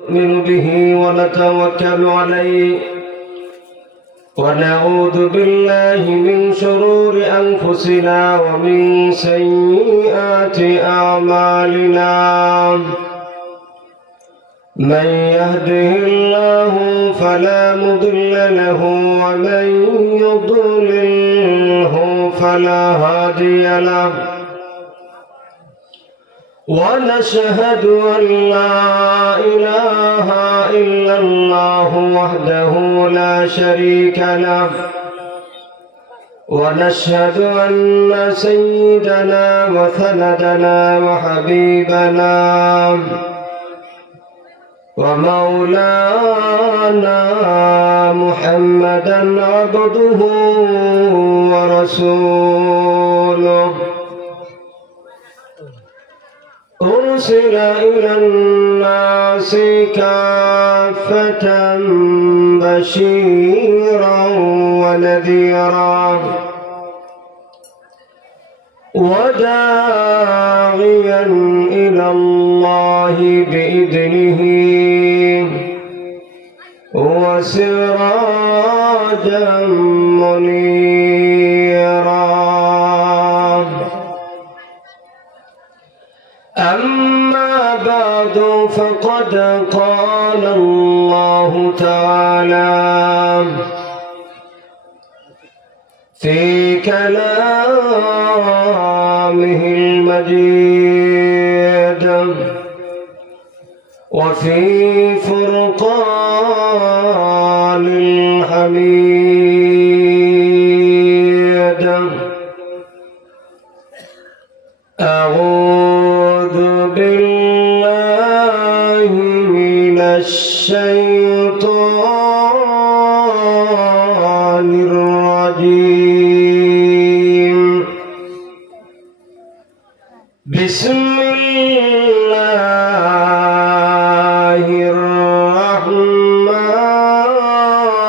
نؤمن به ونتوكل عليه ونعوذ بالله من شرور أنفسنا ومن سيئات أعمالنا من يهده الله فلا مضل له ومن يضلله فلا هادي له ونشهد أن لا إله إلا الله وحده لا شريك له ونشهد أن سيدنا وسندنا وحبيبنا ومولانا محمدا عبده ورسوله أرسل إلى الناس كافة بشيرا ونذيرا وداعيا إلى الله بإذنه وسراجا منيرا أما بعد فقد قال الله تعالى في كلامه المجيد وفي فرقان الحميد أعوذ بالله من الشيطان الرجيم بسم الله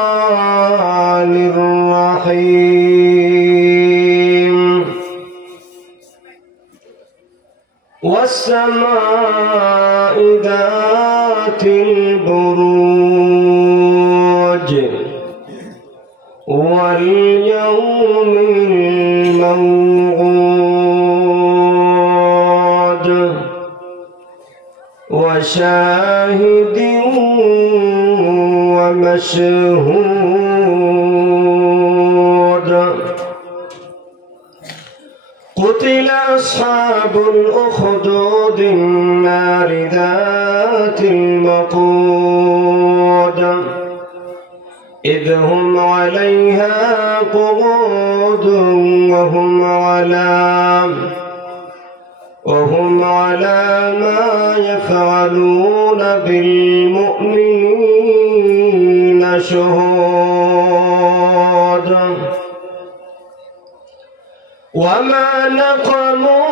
الرحمن الرحيم والسماء ذات البروج واليوم الموعود وشاهد ومشهود قتل أصحاب الأخدود النار ذات الوقود إذ هم عليها قعود وهم على ما يفعلون بالمؤمنين شهود وما نقموا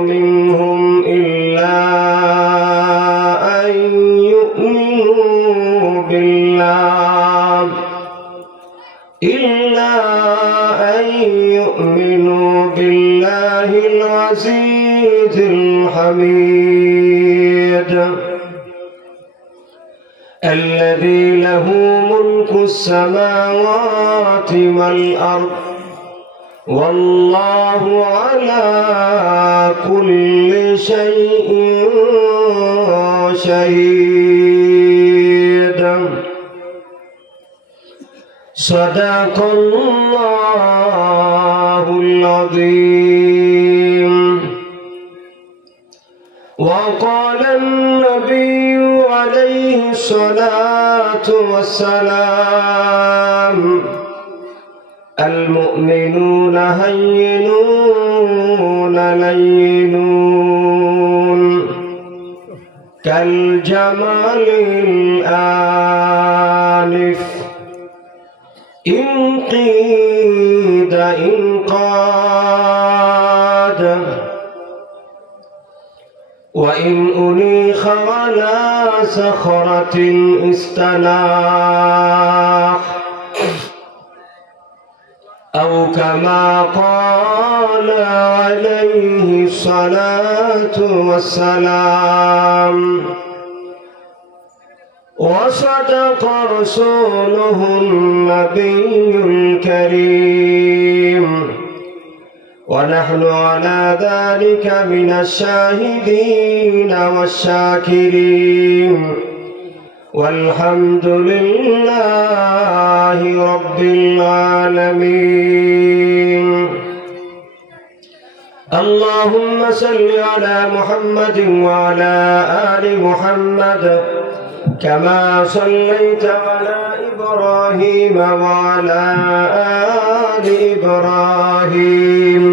منهم إلا أن يؤمنوا بالله العزيز الحميد الذي له ملك السماوات والأرض والله على كل شيء شهيد صدق الله العظيم وقال النبي عليه الصلاة والسلام المؤمنون هينون لينون كالجمال الآنف إن قيد إنقاد وإن أنيخ على صخرة استلاح أو كما قال عليه الصلاة والسلام وصدق رسوله النبي الكريم ونحن على ذلك من الشاهدين والشاكرين والحمد لله رب العالمين اللهم صل على محمد وعلى آل محمد كما صليت على إبراهيم وعلى آل إبراهيم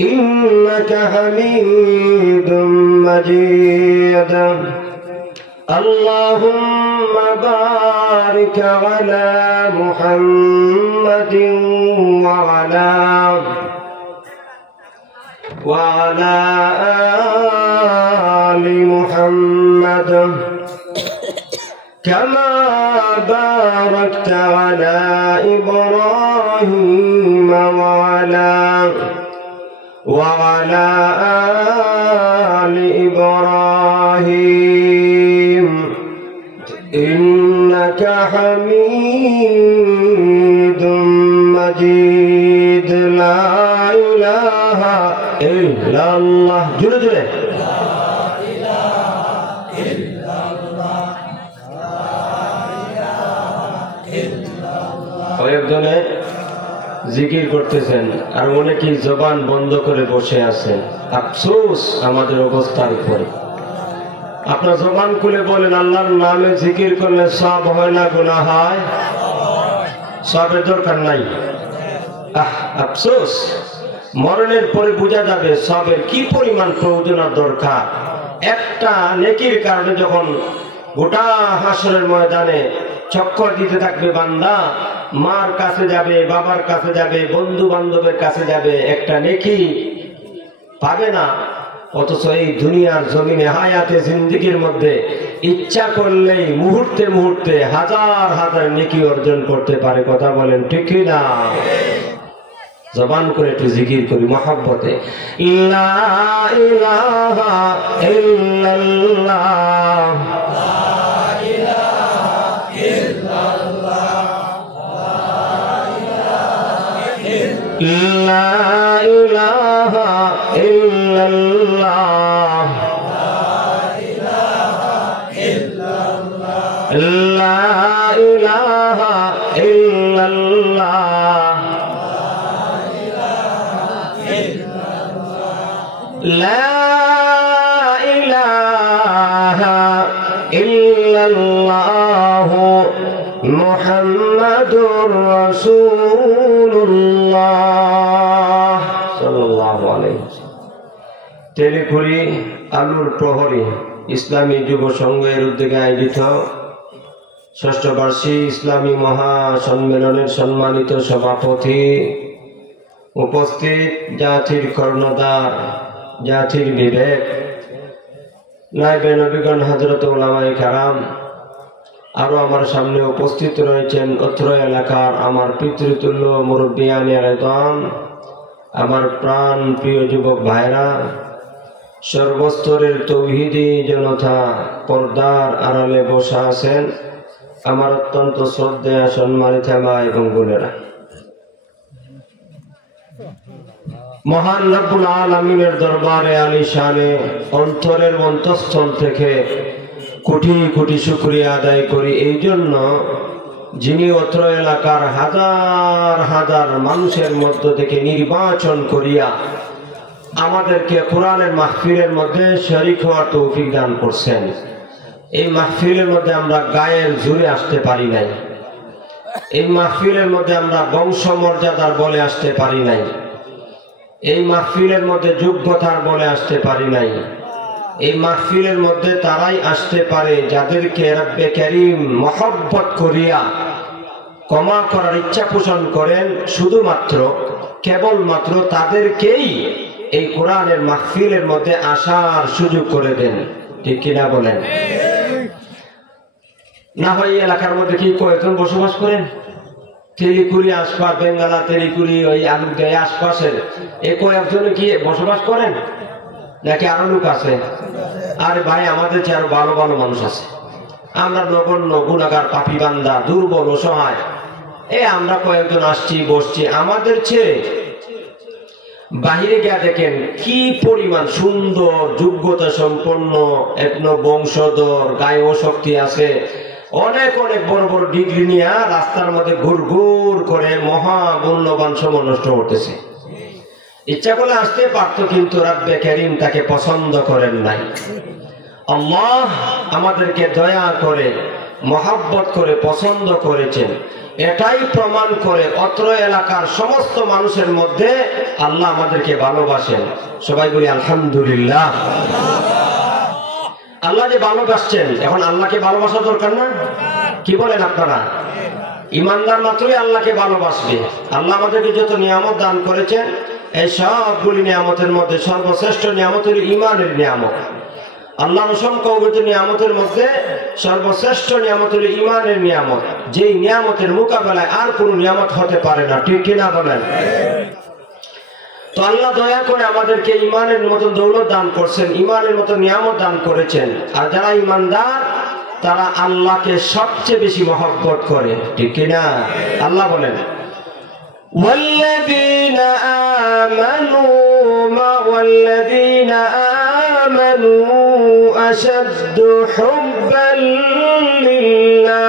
إنك حميد مجيد اللهم بارك على محمد وعلى آل محمد كما باركت على إبراهيم وعلى آل إبراهيم إنك حميد مجيد لا إله إلا الله جل جلاله কয়েকজনে জিকির করতেছেন আর অনেকেই জবান বন্ধ করে বসে আছেন। আফসোস আমাদের অবস্থার উপরে। আপনার জবান খুলে বলেন আল্লাহর নামে জিকির করলে সব হয় না গুনাহ হয়? সবের দরকার নাই। আফসোস মরণের পরে বোঝা যাবে সবের কি পরিমাণ প্রয়োজন দরকার। একটা নেকির কারণে যখন গোটা হাসরের ময়দানে চক্কর দিতে থাকবে বান্দা, মার কাছে যাবে, বাবার কাছে যাবে, বন্ধু বান্ধবের কাছে যাবে, একটা নেকি পাবে না। অথচ এই দুনিয়ার জমিনে হায়াতে জিন্দেগির মধ্যে ইচ্ছা করলেই মুহূর্তে মুহূর্তে হাজার হাজার নেকি অর্জন করতে পারে। কথা বলেন ঠিক কি না? জবান করে একটু জিকির করি মহব্বতে। লা ইলাহা ইল্লাল্লাহ لا إله إلا الله لا إله إلا الله لا إله إلا الله محمد رسول الله صلى الله عليه وسلم। তেলিকুড়ি আলুর প্রহরী ইসলামী যুব সংঘের উদ্যোগে আয়োজিত ষষ্ঠ বার্ষিক ইসলামী মহাসম্মেলনের সম্মানিত সভাপতি, উপস্থিত জাতির কর্ণধার, জাতির বিবেক, নায়েবে নবীগণ হযরত উলামায়ে কেরাম, আরো আমার সামনে উপস্থিত রয়েছেন অত্র এলাকার আমার পিতৃতুল্য মুরব্বিয়ানে আলেম, আমার প্রাণ প্রিয় যুবক ভাইরা, সর্বস্তরের তৌহিদি জনতা, পর্দার আড়ালে বসা আছেন আমার অত্যন্ত শ্রদ্ধেয় সম্মানিত মা এবং বোনেরা। মহান রব্বুল আলামিনের দরবারে আলিশানে অন্তরের অন্তঃস্থল থেকে কোটি কোটি শুকরিয়া আদায় করি এই জন্য, যিনি অত্র এলাকার হাজার হাজার মানুষের মধ্য থেকে নির্বাচন করিয়া আমাদেরকে কোরআনের মাহফিলের মধ্যে শরীক হওয়ার তৌফিক দান করছেন। এই মাহফিলের মধ্যে আমরা গায়ের জোরে আসতে পারি নাই, এই মাহফিলের মধ্যে আমরা বংশমর্যাদার বলে আসতে পারি নাই, এই মাহফিলের মধ্যে যোগ্যতার বলে আসতে পারি নাই। এই মাহফিলের মধ্যে তারাই আসতে পারে যাদেরকে রব্বে কারীম মহব্বত করিয়া ক্ষমা করার ইচ্ছা পোষণ করেন। শুধুমাত্র কেবলমাত্র তাদেরকেই এই কোরআনের মাহফিলের মধ্যে আসার সুযোগ করে দেন। ঠিক কিনা বলেন? না হয় এলাকার মধ্যে কি কয়েকজন বসবাস করেন? তেলিকুড়ি আশপাশ, বেঙ্গালা তেলিকুড়ি, ওই আলুদায় আশপাশের এ কয়েকজনে কি বসবাস করেন নাকি আরো লোক আছে? আরে ভাই, আমাদের চেয়ে আরো ভালো ভালো মানুষ আছে। আমরা নগণ্য গুনাহগার পাপী বান্দা, দুর্বল অসহায়। আমরা কয়েকজন আসছি বসছি, আমাদের চেয়ে বাহিরে গিয়া দেখেন কি পরিমাণ সুন্দর যোগ্যতা সম্পন্ন বংশধর, গায়ে শক্তি আছে, অনেক অনেক বড় বড় ডিগ্রি নিয়ে রাস্তার মধ্যে ঘুর ঘুর করে মহা মূল্যবান সময় নষ্ট করতেছে। ইচ্ছা করলে আসতে পারত, কিন্তু রাব্বে কারীম তাকে পছন্দ করেন নাই। আল্লাহ আমাদেরকে দয়া করে মহব্বত করে পছন্দ করেছেন। এটাই প্রমাণ করে অত্র এলাকার সমস্ত মানুষের মধ্যে আল্লাহ আমাদেরকে ভালোবাসেন। সবাই বলি আলহামদুলিল্লাহ। আল্লাহ যে ভালোবাসছেন, এখন আল্লাহকে ভালোবাসা দরকার না? কি বলেন আপনারা? ইমানদার মাত্রই আল্লাহকে ভালোবাসবে। আল্লাহ আমাদেরকে যত নিয়ামত দান করেছেন, এই সবগুলি নিয়ামতের মধ্যে সর্বশ্রেষ্ঠ নিয়ামত হল ইমানের নিয়ামত। আল্লাহর অসংখ্য অগণিত নিয়ামতের মধ্যে সর্বশ্রেষ্ঠ নিয়ামত হল ইমানের নিয়ামত, যেই নিয়ামতের মোকাবেলায় আর কোন নিয়ামত হতে পারে না। ঠিক কিনা বলেন? তো আল্লাহ দয়া করে আমাদেরকে ইমানের মতো দৌলত দান করছেন, ইমানের মতো নিয়ামত দান করেছেন। আর যারা ইমানদার তারা আল্লাহকে সবচেয়ে বেশি মহব্বত করে। ঠিক কিনা? আল্লাহ বলেন আশাদ্দু হুব্বান লিল্লাহ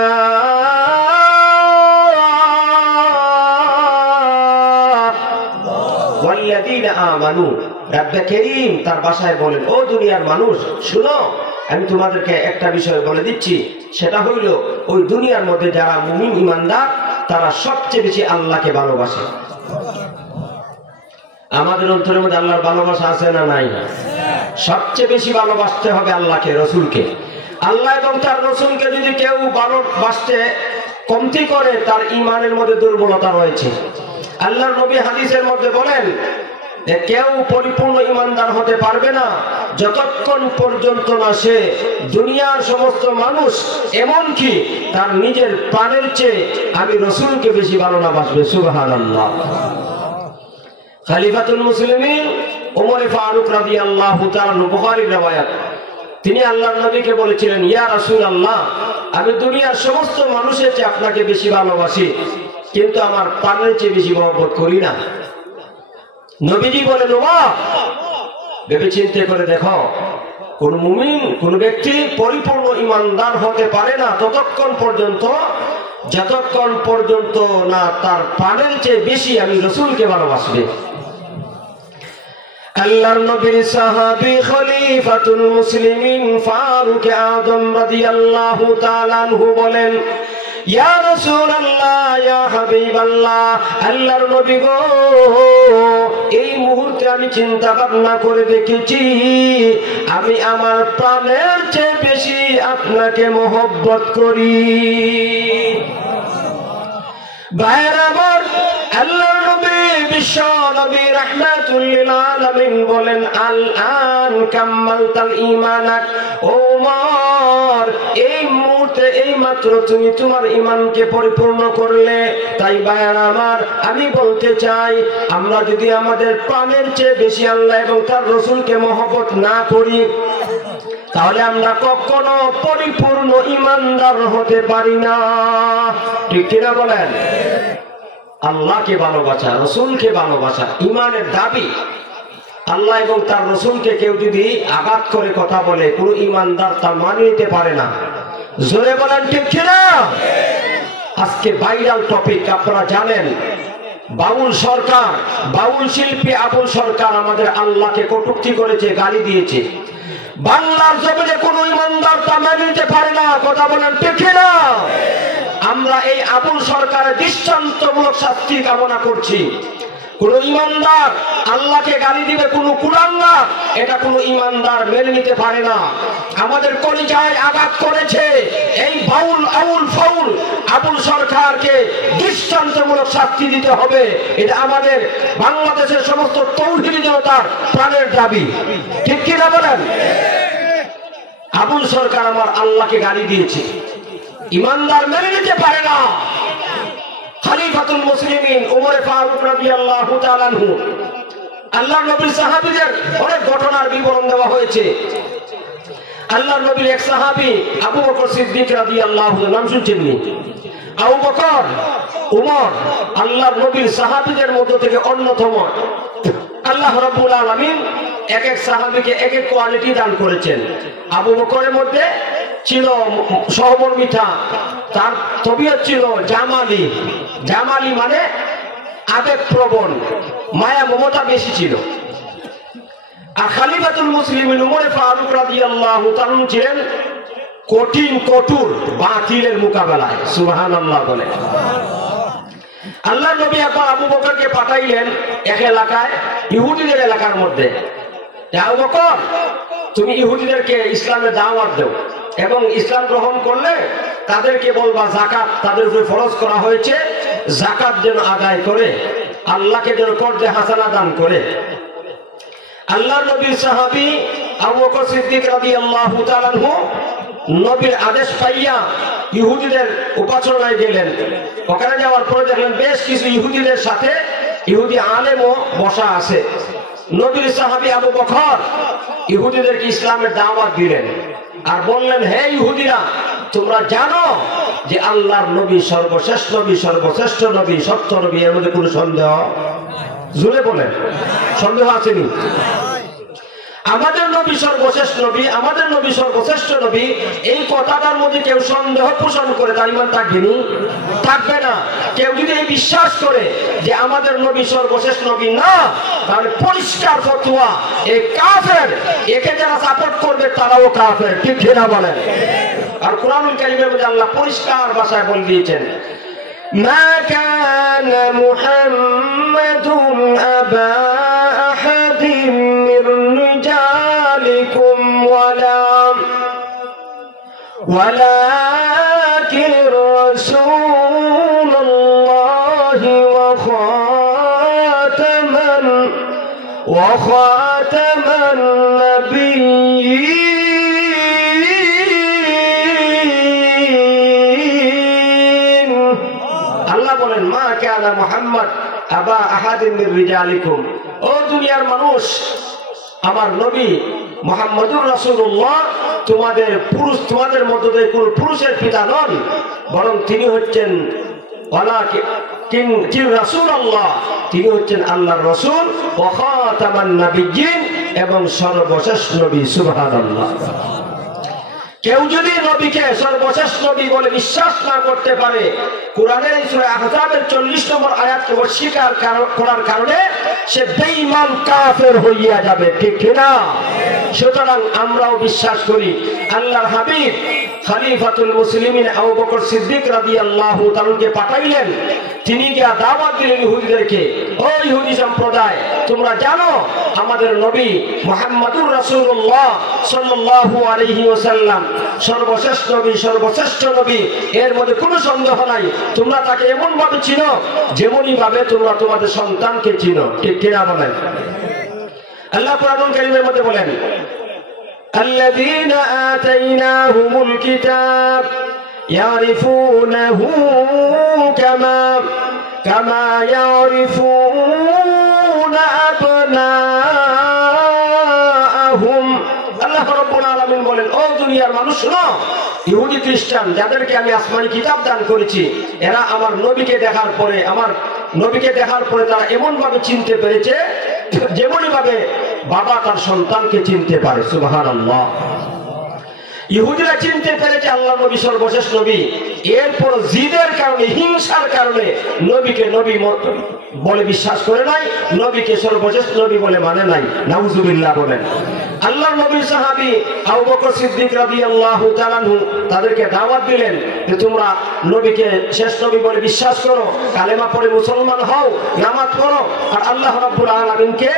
ওয়াল্লাযীনা আমানু। রাব্বে কারীম তার ভাষায় বলেন, ও দুনিয়ার মানুষ শুনো, আমি তোমাদেরকে একটা বিষয় বলে দিচ্ছি, সেটা হইল ওই দুনিয়ার মধ্যে যারা মুমিন ইমানদার তারা সবচেয়ে বেশি আল্লাহকে ভালোবাসে। আমাদের অন্তরের মধ্যে আল্লাহর ভালোবাসা আছে না নাই? সবচেয়ে বেশি ভালোবাসতে হবে আল্লাহকে, রসুলকে। আল্লাহ এবং তার রসুলকে যদি কেউ ভালোবাসতে কমতি করে, তার ইমানের মধ্যে দুর্বলতা রয়েছে। আল্লাহর নবী হাদিসের মধ্যে বলেন, কেউ পরিপূর্ণ ইমানদার হতে পারবে না যতক্ষণ পর্যন্ত না সে দুনিয়ার সমস্ত মানুষ, এমনকি তার নিজের প্রাণের চেয়ে আমি রসুলকে বেশি ভালোবাসবে। সুবহানাল্লাহ। খলিফাতুল মুসলিমিন ওমর ফারুক রাদিয়াল্লাহু তাআলা, বুখারীর riwayat, তিনি আল্লাহর নবীকে বলেছিলেন, ইয়া রাসূলুল্লাহ, আমি দুনিয়ার সমস্ত মানুষের চেয়ে আপনাকে বেশি ভালোবাসি, কিন্তু আমার প্রাণের চেয়ে বেশি মহব্বত করি না। নবীজি বলেন, ওমর, ভেবে চিন্তে করে দেখো, কোন মুমিন, কোন ব্যক্তি পরিপূর্ণ ইমানদার হতে পারে না ততক্ষণ পর্যন্ত যতক্ষণ পর্যন্ত না তার প্রাণের চেয়ে বেশি আমি রাসূলকে ভালোবাসবে। আল্লাহর নবীর সাহাবী খলিফাতুল মুসলিমিন ফারুক আযম রাদিয়াল্লাহু তাআলা আনহু বলেন, ইয়া রাসূলুল্লাহ, ইয়া হাবিবাল্লাহ, আল্লাহর নবী গো, এই মুহূর্তে আমি চিন্তা ভাবনা করে দেখেছি, আমি আমার প্রাণের চেয়ে বেশি আপনাকে মহব্বত করি। ভাইয়ের আমার, আল্লাহর নবী বিশ্ব নবী রাহমাতুল লিল আলামিন বলেন, আল-আন কাম্মালতাল ঈমানাক। ওমর, এই মুহূর্তে এই মাত্র তুমি তোমার ঈমানকে পরিপূর্ণ করলে। তাই ভাইয়ের আমার, আমি বলতে চাই, আমরা যদি আমাদের প্রাণের চেয়ে বেশি আল্লাহ এবং তার রাসূলকে মহব্বত না করি, তাহলে আমরা কখনো পরিপূর্ণ ইমানদার হতে পারি না। ঠিক কিনা বলেন? আল্লাহকে ভালোবাসা, রসুলকে ভালোবাসা ইমানের দাবি। আল্লাহ এবং তার রসুলকে কেউ যদি আঘাত করে কথা বলে, কোন ইমানদার তা মানিয়ে নিতে পারে না। জোরে বলেন ঠিক কিনা? আজকে ভাইরাল টপিক, আপনারা জানেন, বাউল সরকার, বাউল শিল্পী আবুল সরকার আমাদের আল্লাহকে কটূক্তি করেছে, গালি দিয়েছে। বাংলার জমিনে কোন ইমানদার তা মেনে নিতে পারে না। কথা বলেন ঠিক কিনা? আমরা এই আবুল সরকারের দৃষ্টান্তমূলক শাস্তি কামনা করছি। কোন ইমানদার আল্লাহকে গালি দিবে, কোন কুলাঙ্গার, এটা কোন ইমানদার মেনে নিতে পারে না। আমাদের কলিজায় আঘাত করেছে এই বাউল আউল ফাউল আবুল সরকারকে দৃষ্টান্তমূলক শাস্তি দিতে হবে। এটা আমাদের বাংলাদেশের সমস্ত তৌহিদি জনতার প্রাণের দাবি। ঠিক কিনা বলেন? আবুল সরকার আমার আল্লাহকে গালি দিয়েছে, ইমানদার মেনে নিতে পারে না। খলিফাতুল মুসলিমিন ওমর ফারুক রাদিয়াল্লাহু তাআলা আনহু, আল্লাহর নবীর সাহাবীদের অনেক ঘটনার বিবরণ দেওয়া হয়েছে। আল্লাহর নবীর এক সাহাবী আবু বকর সিদ্দিক রাদিয়াল্লাহু আনহু, নাম শুনছেননি? আবু বকর, উমর আল্লাহর নবীর সাহাবীদের মধ্য থেকে অন্যতম। আল্লাহ রাব্বুল আলামিন এক এক সাহাবীকে এক এক কোয়ালিটি দান করেছেন। আবু বকরের মধ্যে ছিল সহমর্মিতা, তার তবিয়ত ছিল জামালি। জামালি মানে আবেগপ্রবণ, মায়া মমতা বেশি ছিল। আর খলিফাতুল মুসলিমিন উমর ফারুক রাদিয়াল্লাহু তাআলা ছিলেন কঠিন কঠোর বাতিলের মোকাবেলায়। সুবহানাল্লাহ বলে। আল্লাহ নবী একবার আবু বকরকে পাঠাইলেন এক এলাকায়, ইহুদিদের এলাকার মধ্যে। আবু বকর, তুমি ইহুদিদেরকে ইসলামের দাওয়াত দাও এবং ইসলাম গ্রহণ করলে তাদেরকে বলবা যাকাত তাদের উপরে ফরজ করা হয়েছে, যাকাত যেন আদায় করে, আল্লাহকে যেন করদে হাসানা দান করে। আল্লাহর নবীর সাহাবী আবু বকর সিদ্দিক রাদিয়াল্লাহু তাআলা আনহু নবীর আদেশ পাইয়া ইহুদিদের উপাসনায় গেলেন। ওখানে যাওয়ার পরে দেখলেন বেশ কিছু ইহুদিদের সাথে ইহুদি আলেমও বসা আছে। নবীর সাহাবী আবু বকর ইহুদিদেরকে ইসলামের দাওয়াত দিলেন আর বললেন, হে ইহুদিরা, তোমরা জানো যে আল্লাহর নবী সর্বশ্রেষ্ঠ নবী, সর্বশ্রেষ্ঠ নবী, সত্য নবী, এর মধ্যে কোনো সন্দেহ? জোরে বলেন, সন্দেহ আসেনি? আমাদের নবী সর্বশ্রেষ্ঠ নবী, আমাদের নবী সর্বশ্রেষ্ঠ নবী, এই কথাটার মধ্যে কেউ সন্দেহ পোষণ করে তার ঈমান থাকবেনি? থাকবে না। কেউ যদি এই বিশ্বাস করে যে আমাদের নবী সর্বশ্রেষ্ঠ নবী না, তাহলে পরিষ্কার ফতোয়া, এই কাফের, একে যারা সাপোর্ট করবে তারাও কাফের। ঠিক কিনা বলেন? আর কোরআনুল কারীমের মধ্যে আল্লাহ পরিষ্কার ভাষায় বলে দিয়েছেন, মা কানা মুহাম্মাদুন আবা আহাদিন মির রিজালিকুম ওয়ালাকিন রাসূলুল্লাহি ওয়া খাতামান নাবিয়্যিন। আল্লাহ বলেন, মা কানা মুহাম্মদ আবা আহাদিন মির রিজালিকুম, ও দুনিয়ার মানুষ, আমার নবী মুহাম্মদুর রাসূলুল্লাহ তোমাদের মধ্য থেকে কোন পুরুষের পিতা নন, বরং তিনি হচ্ছেন রাসূলুল্লাহ, তিনি হচ্ছেন আল্লাহর রাসূল, ওয়া খাতামান নাবিয়্যিন, এবং সর্বশেষ নবী। সুবহানাল্লাহ। কেউ যদি নবীকে সর্বশেষ নবী বলে বিশ্বাস না করতে পারে, কোরআনের সূরা আহজাবের 40 নম্বর আয়াতকে অস্বীকার করার কারণে সে বেঈমান কাফের হইয়া যাবে। ঠিক কিনা? সুতরাং আমরাও বিশ্বাস করি আল্লাহর হাবিব খলিফাতুল মুসলিমিন আবু বকর সিদ্দিক রাদিয়াল্লাহু তাআলাকে পাঠাইলেন। তিনি গিয়ে দাওয়াত দিলেন ইহুদিদেরকে, ও ইহুদি সম্প্রদায়, তোমরা জানো আমাদের নবী মুহাম্মদুর রাসূলুল্লাহ সাল্লাল্লাহু আলাইহি ওয়াসাল্লাম সর্বশেষ নবী, সর্বশ্রেষ্ঠ নবী, এর মধ্যে কোনো সন্দেহ নাই। তোমরা তাকে এমন ভাবে চিনো যেমনই ভাবে তোমরা তোমাদের সন্তানকে চিনো। ঠিক কিনা বলেন? আল্লাহ কোরআনুল কারীমের মধ্যে বলেন, الذين آتيناهم الكتاب يعرفونه كما يعرفون أبناءهم। আল্লাহ রাব্বুল আলামিন বলেন, ও দুনিয়ার মানুষ শোনো, ইহুদি খ্রিস্টান যাদেরকে আমি আসমানি কিতাব দান করেছি, এরা আমার নবীকে দেখার পরে তারা এমন ভাবে চিনতে পেরেছে যেমনই ভাবে বাবা তার সন্তানকে চিনতে পারে। সুবহানাল্লাহ। ইহুদিরা চিনতে পেরেছে আল্লাহ নবী সর্বশেষ নবী, এরপর জিদের কারণে, হিংসার কারণে নবীকে নবী বলে বিশ্বাস করে নাই, নবীকে সর্বশেষ নবী বলে মানে নাই। নাউজুবিল্লাহ বলেন। আল্লাহর নবীর সাহাবী আবু বকর সিদ্দিক রাদিয়াল্লাহু তাআলা আনহু তাদেরকে দাওয়াত দিলেন যে তোমরা নবীকে শেষ নবী বলে বিশ্বাস করো, কালেমা পড়ে মুসলমান হও, নামাজ পড়ো, আর আল্লাহ রাব্বুল আলামিনকে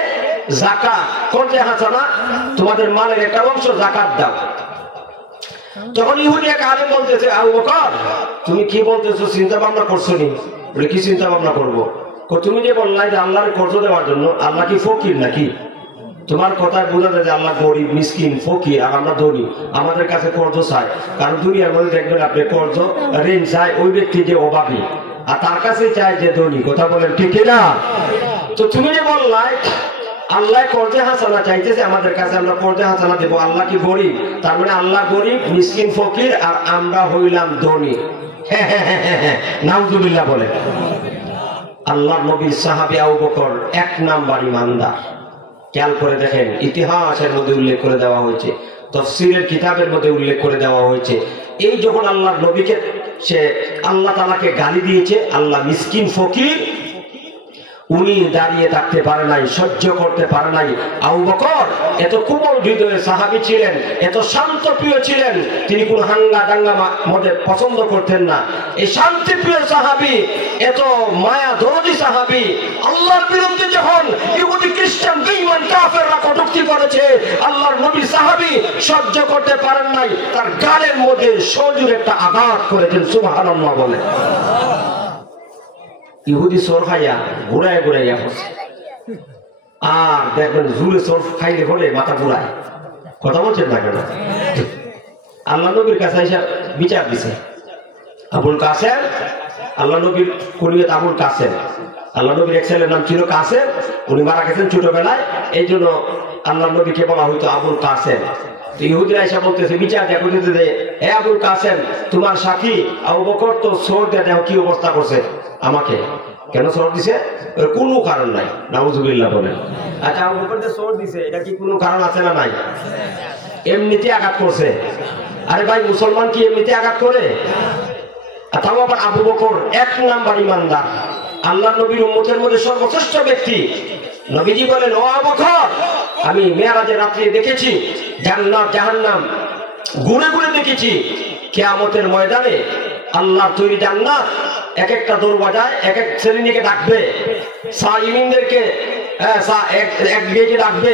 যাকাত করতে হাসানা, তোমাদের মালের একটা অংশ যাকাত দাও। তখন ইহুদি এক আলেম বলতেছে, আবু বকর, তুমি কি বলতেছো, চিন্তা ভাবনা করছো নি? বলে, কি চিন্তা ভাবনা করবো? তুমি যে বললাই যে আল্লাহর কর্জ দেওয়ার জন্য, আল্লাহ কি ফকির নাকি? তোমার কথায় বোঝা যায় যে আল্লাহ গরিব, মিসকিন, ফকির, আর আমরা ধনী, আমাদের কাছে কর্জ চাই। কারণ দুনিয়ার মধ্যে দেখবেন আপনি কর্জ ঋণ চাই ওই ব্যক্তি যে অভাবী, আর তার কাছে চাই যে ধনী। কথা বলেন ঠিক না? তো তুমি যে বললাই আল্লাহ কর্জে হাসানা চাইতেছে আমাদের কাছে, আমরা কর্জে হাসানা দেবো। আল্লাহ কি গরিব? তার মানে আল্লাহ গরিব, মিসকিন ফকির, আর আমরা হইলাম ধনী। নাউজুবিল্লাহ বলে। আল্লাহ নবীর সাহাবী আবু বকর 1 নাম্বার ইমানদার। খেয়াল করে দেখেন, ইতিহাসের মধ্যে উল্লেখ করে দেওয়া হয়েছে, তাফসীরের কিতাবের মধ্যে উল্লেখ করে দেওয়া হয়েছে। এই যখন আল্লাহর নবীকে সে আল্লাহ তাআলাকে গালি দিয়েছে, আল্লাহ মিসকিন ফকির, উনি দাঁড়িয়ে থাকতে পারে নাই, সহ্য করতে পারে নাই। আবু বকর এত কোমল হৃদয়ের সাহাবী ছিলেন, এত শান্ত প্রিয় ছিলেন, তিনি কোন হাঙ্গা দাঙ্গা মধ্যে পছন্দ করতেন না। এই শান্তি প্রিয় সাহাবী, এত মায়া দরদি সাহাবী, আল্লাহর বিরুদ্ধে যখন ইহুদি খ্রিস্টান বেঈমান কাফেররা কটূক্তি করেছে, আল্লাহর নবী সাহাবী সহ্য করতে পারেন নাই, তার গালের মধ্যে সজোরে একটা আঘাত করেছেন। সুবহানাল্লাহ বলে। ইহুদি সর খাইয়া ঘুরায় ঘুরাইয়া পড়ছে। আর দেখবেন জুড়ে সর খাইলে পড়ে মাথা ঘুরায়। কথা বলছেন না কেন? আল্লাহ নবীর কাছে এসে বিচার দিছে। আবুল কাসেম, আল্লাহ নবীর কুনিয়ত আবুল কাসেম। আল্লাহ নবীর এক ছেলের নাম ছিল কাসেম, উনি মারা গেছেন ছোটবেলায়, এই জন্য আল্লাহ নবীকে বলা হইতো আবুল কাসেম। ইহুদিরা এসে বলতেছে, বিচার দেখো যে হে আবুল কাসেম, তোমার সাথী আবু বকর তো সর দিয়ে দেখো কি অবস্থা করছে আমাকে। কেন সর দিছে? কোনো কারণ নাই। নাউজুবিল্লাহ বলেন। আচ্ছা, আবু বকর যে সর দিছে, এটা কি কোনো কারণ আছে না নাই? এমনিতে আঘাত করছে। আরে ভাই, মুসলমান কি এমনিতে আঘাত করে? তাও আবার আবু বকর 1 নাম্বার ইমানদার, আল্লাহ নবীর উম্মতের মধ্যে সর্বশ্রেষ্ঠ ব্যক্তি। নবীজি বলেন, ও আবু বকর, আমি মেরাজের রাত্রে দেখেছি জান্নাত জাহান্নাম ঘুরে ঘুরে দেখেছি। কিয়ামতের ময়দানে আল্লাহর তৈরি জান্নাত এক একটা দরওয়াজায় এক এক শ্রেণীকে ডাকবে, সাইমিনদেরকে এক গেটে ডাকবে,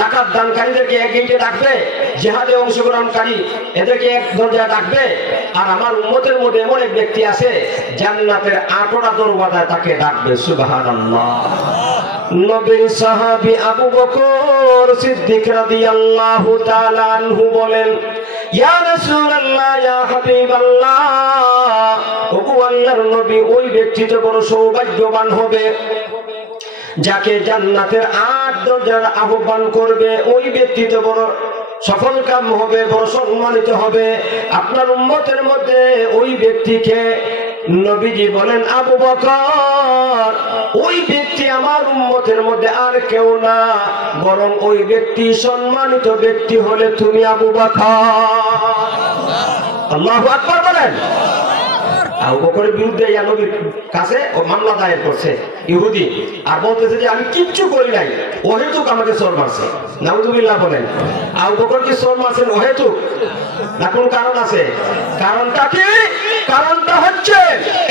যাকাত দানকারীদেরকে এক গেটে ডাকবে, জিহাদে অংশগ্রহণকারী এদেরকে এক দরজায় ডাকবে। আর আমার উম্মতের মধ্যে এমন এক ব্যক্তি আছে, জান্নাতের 8টা দরওয়াজায় তাকে ডাকবে। সুবহানাল্লাহ। নবীর সাহাবী আবু বকর সিদ্দিক রাদিয়াল্লাহু তাআলা আনহু বলেন, ইয়া রাসূলুল্লাহ, ইয়া হাবিবাল্লাহ, ওগো আল্লাহর নবী, ওই ব্যক্তি তো বড় সৌভাগ্যবান হবে যাকে জান্নাতের 8 দরজার আহ্বান করবে। ওই ব্যক্তি তো বড় সফল কাম হবে, বড় সম্মানিত হবে। আপনার উম্মতের মধ্যে ওই ব্যক্তিকে নবীজি বলেন, আবু বকর, ওই ব্যক্তি আমার উম্মতের মধ্যে আর কেউ না, বরং ওই ব্যক্তি সম্মানিত ব্যক্তি হলে তুমি আবু বকর। আল্লাহু আকবার বলেন। আবু বকরের বিরুদ্ধে নবীর কাছে ও মামলা দায়ের করছে ইহুদি, আর বলতেছে যে আমি কিচ্ছু করি নাই, অহেতুক আমাকে চোর মারছে। নাউজুবিল্লাহ বলেন। আবু বকর কি চোর মারছেন অহেতুক, না কোন কারণ আছে? কারণটা কি? কারণটা হচ্ছে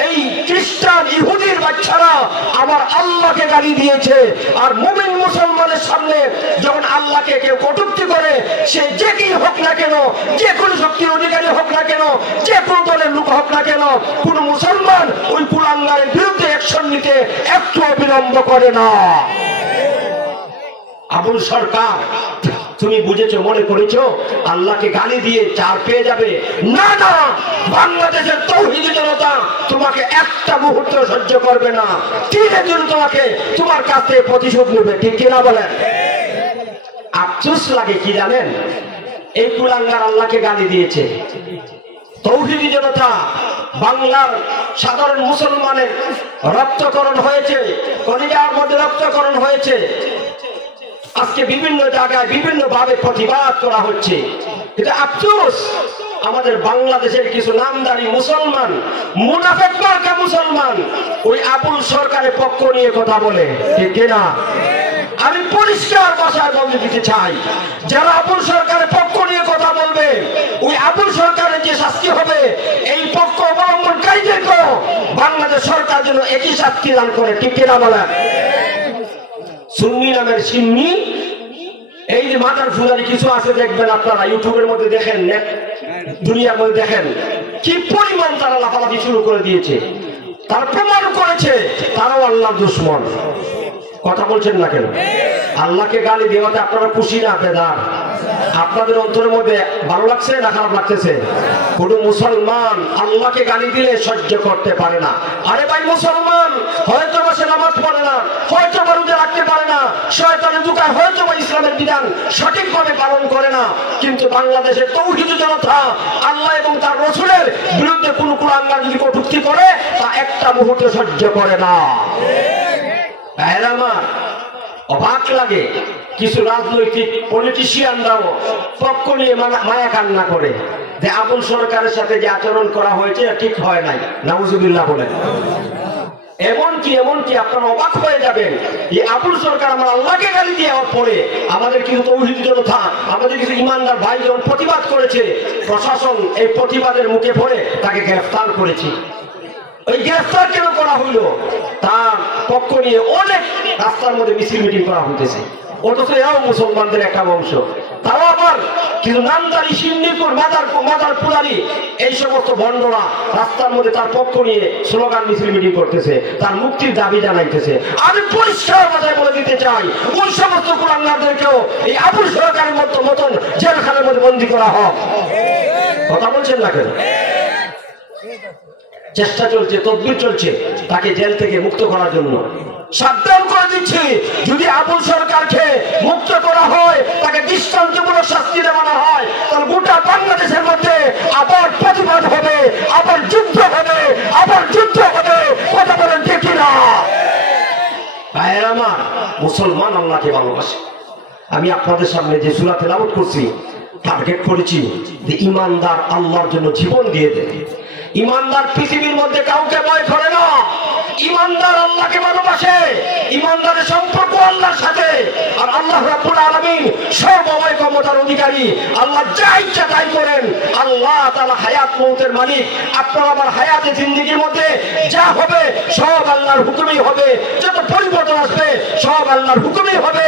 এই খ্রিস্টান ইহুদির বাচ্চারা আমার আল্লাহকে গালি দিয়েছে। আর মুমিন মুসলমানের সামনে যখন আল্লাহকে কেউ কটূক্তি করে, সে যে কি হোক না কেন, যে কোনো শক্তির অধিকারী হোক না কেন, যে কোন দলের লোক হোক না কেন, কোন মুসলমান ওই কুলাঙ্গারের বিরুদ্ধে অ্যাকশন নিতে একটু বিলম্ব করে না। আবুল সরকার, তুমি বুঝেছো, মনে করেছো আল্লাহকে গালি দিয়ে চার পেয়ে যাবে? না না, বাংলাদেশের তাওহীদি জনতা তোমাকে একটা মুহূর্ত সহ্য করবে না। দিনের জন্য তোমাকে তোমার কাছে প্রতিশোধ নেবে। ঠিক কিনা বলেন? আফসোস লাগে কি জানেন? এই কুলাঙ্গার আল্লাহকে গালি দিয়েছে, তাওহীদি জনতা বাংলার সাধারণ মুসলমানের রক্তকরণ হয়েছে, কলিজার মধ্যে রক্তকরণ হয়েছে। আজকে বিভিন্ন জায়গায় বিভিন্ন ভাবে প্রতিবাদ করা হচ্ছে, কিন্তু আফসোস আমাদের বাংলাদেশের কিছু নামদারি মুসলমান, মুনাফিক মার্কা মুসলমান, ওই আবুল সরকারের পক্ষ নিয়ে কথা বলে। ঠিক কিনা? আমি পরিষ্কার ভাষায় বলে দিতে চাই, যারা আবুল সরকারের পক্ষ নিয়ে কথা বলবে, ওই আবুল সরকারের যে শাস্তি হবে, এই পক্ষ অবলম্বনকারীদেরকেও বাংলাদেশ সরকার যেন একই শাস্তি দান করে। ঠিক কিনা বলেন? সুন্নি নামের সিন্নি, এই যে মাথার ফুলারি কিছু আছে, দেখবেন আপনারা ইউটিউবের মধ্যে দেখেন, দুনিয়ার মধ্যে দেখেন কি পরিমাণ তারা লাফালাফি শুরু করে দিয়েছে। তারা প্রমাণ করেছে তারাও আল্লাহর দুশমন। কথা বলছেন না কেন? আল্লাহকে গালি দেওয়াতে আপনারা খুশি না বেদার? আপনাদের অন্তরের মধ্যে ভালো লাগছে না খারাপ লাগতেছে? কোন মুসলমান আল্লাহকে গালি দিলে সহ্য করতে পারে না। আরে ভাই, মুসলমান হয়তো সে নামাজ পড়ে না, হয়তো রোজা রাখতে পারে না, শয়তানের দোকান হয়তো বা ইসলামের বিধান সঠিকভাবে পালন করে না, কিন্তু বাংলাদেশের তৌহিদি জনতা আল্লাহ এবং তার রাসূলের বিরুদ্ধে কোন কুলাঙ্গার যদি কটূক্তি করে তা একটা মুহূর্ত সহ্য করে না। ভাইরা আমার, অবাক লাগে কিছু রাজনৈতিক পলিটিশিয়ানরাও পক্ষ নিয়ে মায়া কান্না করে যে আবুল সরকারের সাথে যে আচরণ করা হয়েছে ঠিক হয় নাই, নাউজুবিল্লাহ বলেন। এমনকি আপনারা অবাক হয়ে যাবেন, এই আবুল সরকার আমার আল্লাহকে গালি দেওয়ার পরে আমাদের কিছু তৌহিদি জনতা, আমাদের কিছু ইমানদার ভাই যখন প্রতিবাদ করেছে, প্রশাসন এই প্রতিবাদের মুখে পড়ে তাকে গ্রেফতার করেছে। ওই গ্রেফতার কেন করা হইল? তার পক্ষ নিয়ে অনেক রাস্তার মধ্যে মিছিল মিটিং করা হইতেছে, অথচ এরাও মুসলমানদের একটা বংশ। তাও আবার কিছু নামদারি, সিন্নিপুর, মাদার পুরারি এই সমস্ত ভণ্ডরা রাস্তার মধ্যে তার পক্ষ নিয়ে স্লোগান, মিছিল মিটিং করতেছে, তার মুক্তির দাবি জানাইতেছে। আমি পরিষ্কার ভাষায় বলে দিতে চাই, ওই সমস্ত কুলাঙ্গারদেরকেও এই আবুল সরকারের মতন জেলখানার মধ্যে বন্দী করা হোক। কথা বলছেন না কেন? চেষ্টা চলছে, তদবির চলছে তাকে জেল থেকে মুক্ত করার জন্য। সাবধান করে দিচ্ছি, যদি আবুল সরকারকে মুক্ত করা হয়, তাকে দৃষ্টান্তমূলক শাস্তি দেওয়া হয়, তাহলে গোটা বাংলাদেশের মধ্যে আবার প্রতিবাদ হবে, আবার যুদ্ধ হবে, কথা বলেন ঠিক কিনা? ভাইয়েরা আমার, মুসলমান আল্লাহকে ভালোবাসে। আমি আপনাদের সামনে যে সূরা তেলাওয়াত করছি, টার্গেট করেছি যে ইমানদার আল্লাহর জন্য জীবন দিয়ে দেয়। ইমানদার পৃথিবীর মধ্যে কাউকে ভয় করে না, ইমানদার আল্লাহকে ভালোবাসে, ইমানদারের সম্পর্ক আল্লাহর সাথে। আর আল্লাহ রাব্বুল আলামিন সর্বময় ক্ষমতার অধিকারী, আল্লাহ যা ইচ্ছা তাই করেন। আল্লাহ তাআলা হায়াত মউতের মালিক। আপনার আমার হায়াতে জিন্দেগির মধ্যে যা হবে সব আল্লাহর হুকুমেই হবে, যত পরিবর্তন আসবে সব আল্লাহর হুকুমেই হবে।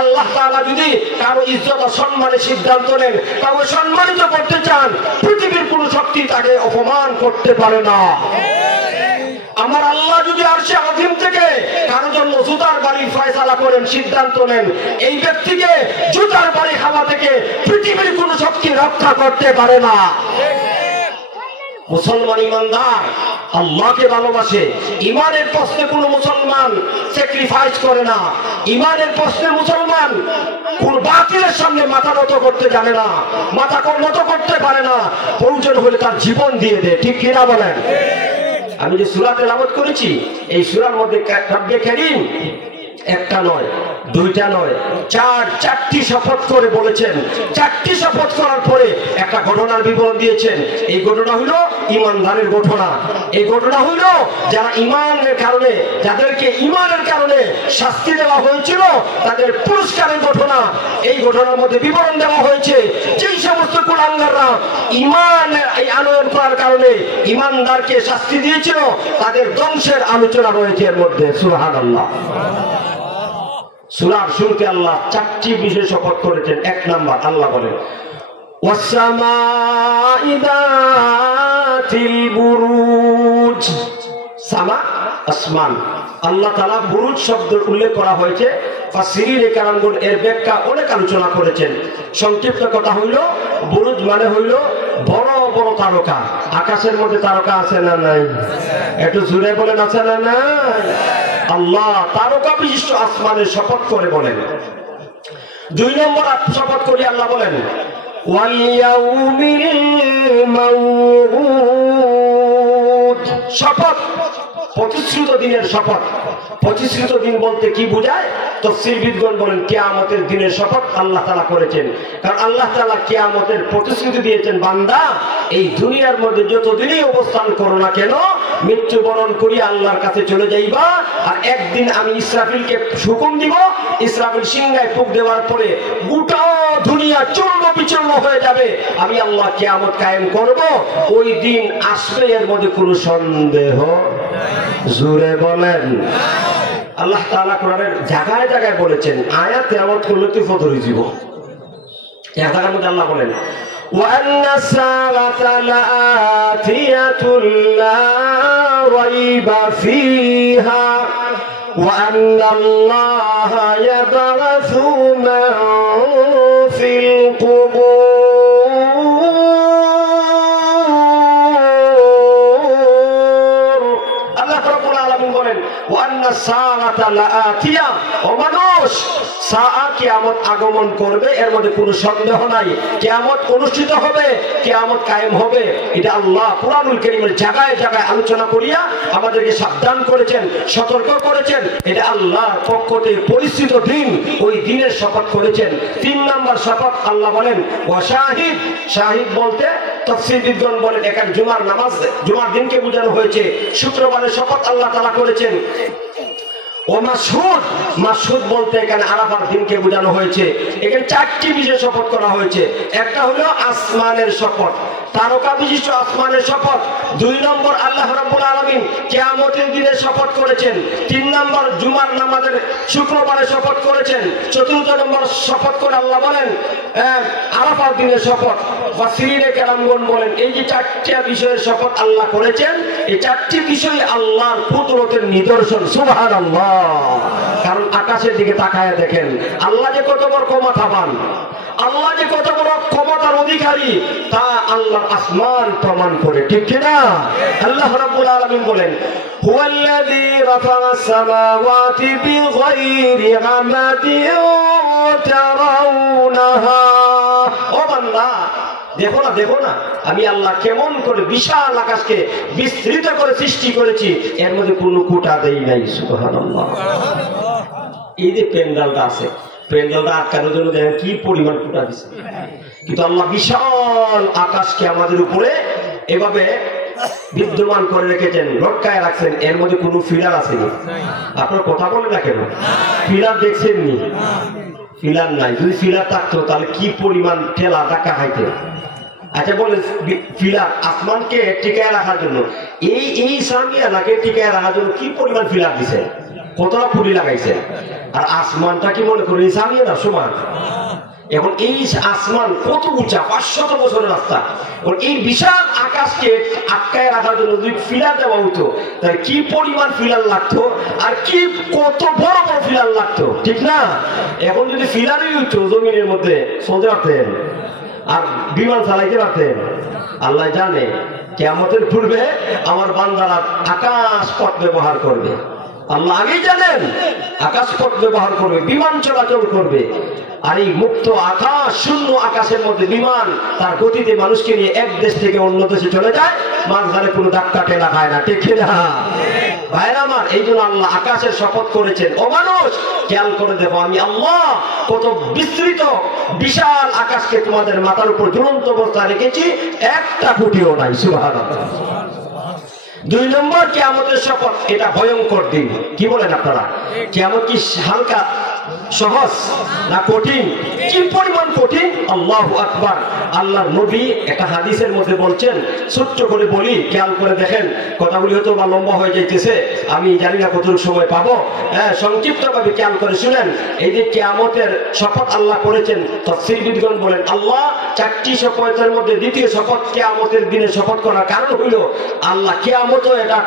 আল্লাহ তাআলা যদি কারো ইজ্জত ও সম্মানের সিদ্ধান্ত নেন, কাউকে সম্মানিত করতে চান, পৃথিবীর কোন শক্তি তাকে অপমান করতে পারে না। আমার আল্লাহ যদি আরশে আযীম থেকে কারো জন্য জুতার বাড়ি ফয়সালা করেন, সিদ্ধান্ত নেন, এই ব্যক্তিকে জুতার বাড়ি খাওয়া থেকে পৃথিবীর কোন শক্তি রক্ষা করতে পারে না। মুসলমান ইমানদার আল্লাহকে ভালোবাসে। ইমানের প্রশ্নে কোন মুসলমান স্যাক্রিফাইস করে না। ইমানের প্রশ্নে মুসলমান কোন বাতিলের সামনে মাথা নত করতে জানে না, মাথা নত করতে পারে না, প্রয়োজন হলে তার জীবন দিয়ে দেয়। ঠিক কিনা বলেন? আমি যে সূরা তেলাওয়াত করেছি, এই সূরার মধ্যে রব্বে কারীম একটা নয়, দুইটা নয়, চারটি শপথ করে বলেছেন। চারটি শপথ করার পরে একটা ঘটনার বিবরণ দিয়েছেন। এই ঘটনা হলো ইমানদারের ঘটনা। এই ঘটনা হলো যারা ইমানের কারণে, যাদেরকে ইমানের কারণে শাস্তি দেওয়া হয়েছিল তাদের পুরস্কারের ঘটনা। এই ঘটনার মধ্যে বিবরণ দেওয়া হয়েছে যেই সমস্ত কুলাঙ্গাররা ইমান এই আনয়ন করার কারণে ইমানদারকে শাস্তি দিয়েছিল, তাদের ধ্বংসের আলোচনা রয়েছে এর মধ্যে। সুবহানাল্লাহ। সূরার শুরুতে আল্লাহ চারটি বিষয় শপথ করেছেন। এক নাম্বার, আল্লাহ বলেন ওয়াসসামাই যাতিল বুরুজ। সামা আসমান, আল্লাহ তাআলা বুরুজ শব্দ উল্লেখ করা হয়েছে। ফাসসিরিনে কেরামগণ এর ব্যাখ্যা অনেক আলোচনা করেছেন। সংক্ষিপ্ত কথা হইল, বুরুজ মানে হইল বড় বড় তারকা। আকাশের মধ্যে তারকা আছে না নাই? একটু জোরে বলেন, আছে না নাই? আল্লাহ তারকা বিশিষ্ট আসমানের শপথ করে বলেন। দুই নম্বর শপথ করি আল্লাহ বলেন ওয়াল ইয়াউমিল মাউউদ। শপথ প্রতিশ্রুত দিনের শপথ। প্রতিশ্রুত দিন বলতে কি বোঝায়? তাফসীরবিদগণ বলেন কিয়ামতের দিনের শপথ আল্লাহ তাআলা করেছেন। কারণ আল্লাহ তাআলা কিয়ামতের প্রতিশ্রুতি দিয়েছেন, বান্দা এই দুনিয়ার মধ্যে যতদিনই অবস্থান করো না কেন, মৃত্যুবরণ করি আল্লাহর কাছে চলে যাইবা। আর একদিন আমি ইসরাফিলকে হুকুম দিব, ইসরাফিল সিংহায় ফুঁক দেওয়ার পরে গোটা দুনিয়া চূর্ণ বিচূর্ণ হয়ে যাবে। আমি আল্লাহ কিয়ামত কায়েম করব। ওই দিন আসবে, এর মধ্যে কোনো সন্দেহ। জোরে বলেন। আল্লাহ তাআলা কোরআনের জায়গায় জায়গায় বলেছেন, আয়াত তেলাওয়াত করলে তুই ফতরি দিব। এক জায়গার মধ্যে আল্লাহ বলেন وأن الساعة لآتية لا ريب فيها وأن الله يبعث من في القبور। الله رب العالمين বলেন وأن الساعة لآتية। ও মানুষ, মানুষ কিয়ামত আগমন করবে, এর মধ্যে কোনো সন্দেহ নাই। কিয়ামত অনুষ্ঠিত হবে, কিয়ামত কায়েম হবে, এটা আল্লাহ কুরআনুল কারীমের জায়গায় জায়গায় আলোচনা করিয়া আমাদেরকে সাবধান করেছেন, সতর্ক করেছেন। এটা আল্লাহর পক্ষ থেকে পরিচিত দিন, ওই দিনের শপথ করেছেন। 3 নম্বর শপথ আল্লাহ বলেন ওয়াশাহিদ। শাহিদ বলতে তাফসীরবিদগণ বলেন এখানে জুমার নামাজ, জুমার দিনকে বোঝানো হয়েছে। শুক্রবারের শপথ আল্লাহ তাআলা করেছেন। ও মাসহুদ, মাসহুদ বলতে এখানে আরাফার দিনকে বোঝানো হয়েছে। এখানে 4টি বিষয়ে শপথ করা হয়েছে। একটা হলো আসমানের শপথ, তারকা বিশিষ্ট আসমানের শপথ। 2 নম্বর আল্লাহ রাব্বুল আলামিন কিয়ামতের দিনের শপথ করেছেন। 3 নম্বর জুমার নামাজের শুক্রবারের শপথ করেছেন। 4 নম্বর শপথ করে আল্লাহ বলেন আরাফার দিনের শপথ। ফাসিরে কেরামগণ বলেন এই যে 4টি বিষয়ের শপথ আল্লাহ করেছেন, এই 4টি বিষয় আল্লাহর কুদরতের নিদর্শন। সুবহানাল্লাহ। কারণ আকাশের দিকে তাকায় দেখেন আল্লাহ যে কত বড় ক্ষমতাবান, আল্লাহ যে কত বড় ক্ষমতার অধিকারী, তা আল্লাহর আসমান প্রমাণ করে, ঠিক কি না? আল্লাহ রাব্বুল আলামিন বলেন হুয়াল্লাযী রাফা'আস সামাওয়াতি বিগাইরি আমাদিন তারাউনাহা। ও বান্দা দেখো না, দেখো না আমি আল্লাহ কেমন করে বিশাল আকাশকে বিস্তৃত করে সৃষ্টি করেছি, এর মধ্যে কোনো খুঁটা দেই নাই। সুবহানাল্লাহ। এই যে প্যান্ডেলটা আছে, প্যান্ডেলটা আটকানোর জন্য দেখেন কি পরিমাণ খুঁটা দিচ্ছে, কিন্তু আল্লাহ বিশাল আকাশকে আমাদের উপরে এভাবে বিদ্যমান করে রেখেছেন, লটকায় রাখছেন। এর মধ্যে কোনো ফিলার আসেনি। আপনার কথা বলে না কেন? ফিলার দেখছেন নি? ফিলার নাই। যদি ফিলার থাকতো তাহলে কি পরিমাণ ঠেলা ধাক্কা খাইতে। আচ্ছা বলেন, ফিলার আসমানকে টিকায় রাখার জন্য, এই সামিয়ানাকে টিকায় রাখার জন্য কি পরিমাণ ফিলার দিছে, কতটা পুলি লাগাইছে। আর আসমানটা কি মনে করেন সামিয়ানা সমান? এখন এই আসমান কত উঁচা, 500 বছরের রাস্তা। এই বিশাল আকাশকে আটকায় রাখার জন্য যদি ফিলার দেওয়া হতো তাহলে কি পরিমাণ ফিলার লাগতো, আর কি কত বড় বড় ফিলার লাগতো, ঠিক না? এখন যদি ফিলারই হইতো জমিনের মধ্যে চলতে পারতেন আর বিমান চালাইতে পারতেন। আল্লাহ জানে কিয়ামতের পূর্বে আমার বান্দারা আকাশ পথ ব্যবহার করবে। আল্লাহ আগেই জানেন আকাশ পথ ব্যবহার করবে, বিমান চলাচল করবে। আর এই মুক্ত আকাশ, শূন্য আকাশের মধ্যে বিমান তার গতিতে মানুষকে নিয়ে এক দেশ থেকে অন্য দেশে চলে যায়, মাঝখানে কোনো ধাক্কা টেলা খায় না, ঠিক না ভাইরা আমার? এই জন্য আল্লাহ আকাশের শপথ করেছেন। ও মানুষ খেয়াল করে দেখো, আমি আল্লাহ কত বিস্তৃত বিশাল আকাশকে তোমাদের মাথার উপর ঝুলন্ত অবস্থায় রেখেছি, একটা খুঁটিও নাই। সুবহানাল্লাহ। 2 নম্বর কিয়ামতের শপথ, এটা ভয়ঙ্কর দিন। কি বলেন আপনারা? কিয়ামত কি হালকা সহজ না কঠিন? কি পরিমাণ কঠিন! আল্লাহু আকবার। আল্লাহর নবী একটা হাদিসের মধ্যে বলছেন, ছোট্ট করে বলি, খেয়াল করে দেখেন। কথাগুলি হয়তো বা লম্বা হয়ে যাইতেছে, আমি জানি না কতটুকু সময় পাবো। সংক্ষিপ্ত ভাবে খেয়াল করে শুনেন। এই যে কিয়ামতের শপথ আল্লাহ করেছেন, তাফসীরবিদগণ বলেন আল্লাহ 4টি শপথের মধ্যে দ্বিতীয় শপথ কিয়ামতের দিনে শপথ করার কারণ হইল আল্লাহ কিয়ামতও এটা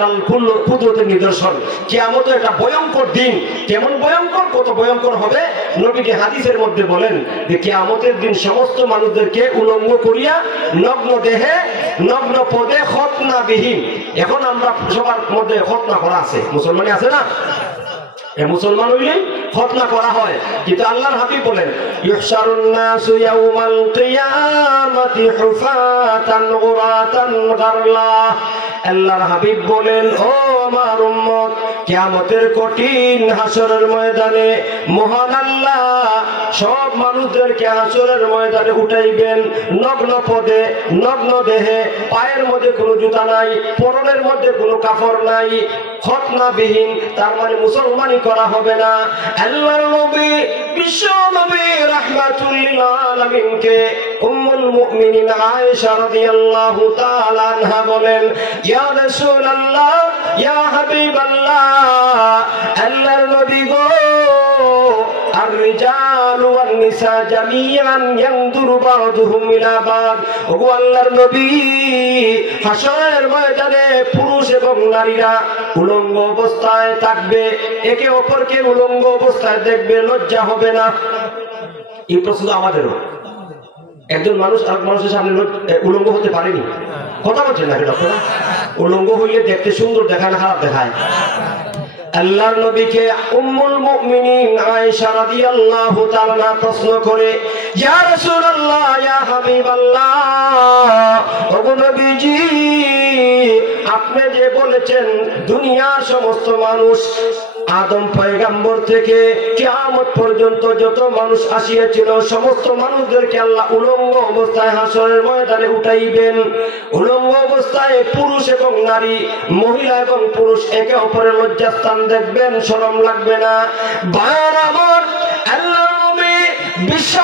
কুদরতের নিদর্শন, কিয়ামতও এটা ভয়ঙ্কর দিন। কেমন ভয়ঙ্কর, কত ভয়ঙ্কর হবে নবীজি হাদিসের মধ্যে বলেন যে কিয়ামতের দিন সমস্ত মানুষদেরকে উলঙ্গ করিয়া নগ্ন দেহে নগ্ন পদে খতনাবিহীন। এখন আমরা সবার মধ্যে খতনা করা আছে, মুসলমানে আছে না? মুসলমান হইলে খতনা করা হয়, কিন্তু আল্লাহর হাবিব বলেন ইহশারুন নাসু ইয়াউমাল কিয়ামাতি হুফাতান গুরাতান গারলা। আল্লাহর হাবিব বলেন ও আমার উম্মত, কিয়ামতের কঠিন হাসরের ময়দানে মহান আল্লাহ সব মানুষদেরকে হাসরের ময়দানে উঠাইবেন নগ্ন পদে নগ্ন দেহে, পায়ের মধ্যে কোনো জুতা নাই, পরনের মধ্যে কোনো কাপড় নাই, খতনাবিহীন। তার মানে মুসলমানই করা হবে না। আল্লাহর নবী বিশ্ব নবী রাহমাতুল লিল আলামিনকে উম্মুল মুমিনিন আয়েশা রাদিয়াল্লাহু তাআলা আনহা বলেন ইয়া রাসূলুল্লাহ ইয়া হাবিবাল্লাহ, আল্লাহর নবী গো, আর-রিজালু ওয়ান-নিসা জামিআন ইয়ানদুরু বা'দুহুম ইলা বা'দ। ওগো আল্লাহর নবী, হাসরের ময়দানে পুরুষ এবং নারীরা উলঙ্গ অবস্থায় থাকবে, একে অপরকে উলঙ্গ অবস্থায় দেখবে, লজ্জা হবে না? এই প্রশ্ন আমাদেরও। একজন মানুষ আরেক মানুষের সামনে উলঙ্গ হতে পারেনি, কথা বলছেন নাকি আপনারা? উলঙ্গ হইলে দেখতে সুন্দর দেখায় না খারাপ দেখায়? আল্লাহর নবীকে উম্মুল মুমিনিন আয়েশা রাদিয়াল্লাহু তাআলা প্রশ্ন করে, ইয়া রাসূলুল্লাহ, ইয়া হাবিবাল্লাহ, ওগো নবীজি, আপনি যে বলেছেন দুনিয়ার সমস্ত মানুষ আদম পয়গম্বর থেকে কিয়ামত পর্যন্ত যত মানুষ আসিয়াছিল সমস্ত মানুষদেরকে আল্লাহ উলঙ্গ অবস্থায় হাসরের ময়দানে উঠাইবেন। উলঙ্গ অবস্থায় পুরুষ এবং নারী, মহিলা এবং পুরুষ একে অপরের লজ্জাস্থান দেখবেন, শরম লাগবে না। বায়ান আমার আল্লাহ নবী বিশ্ব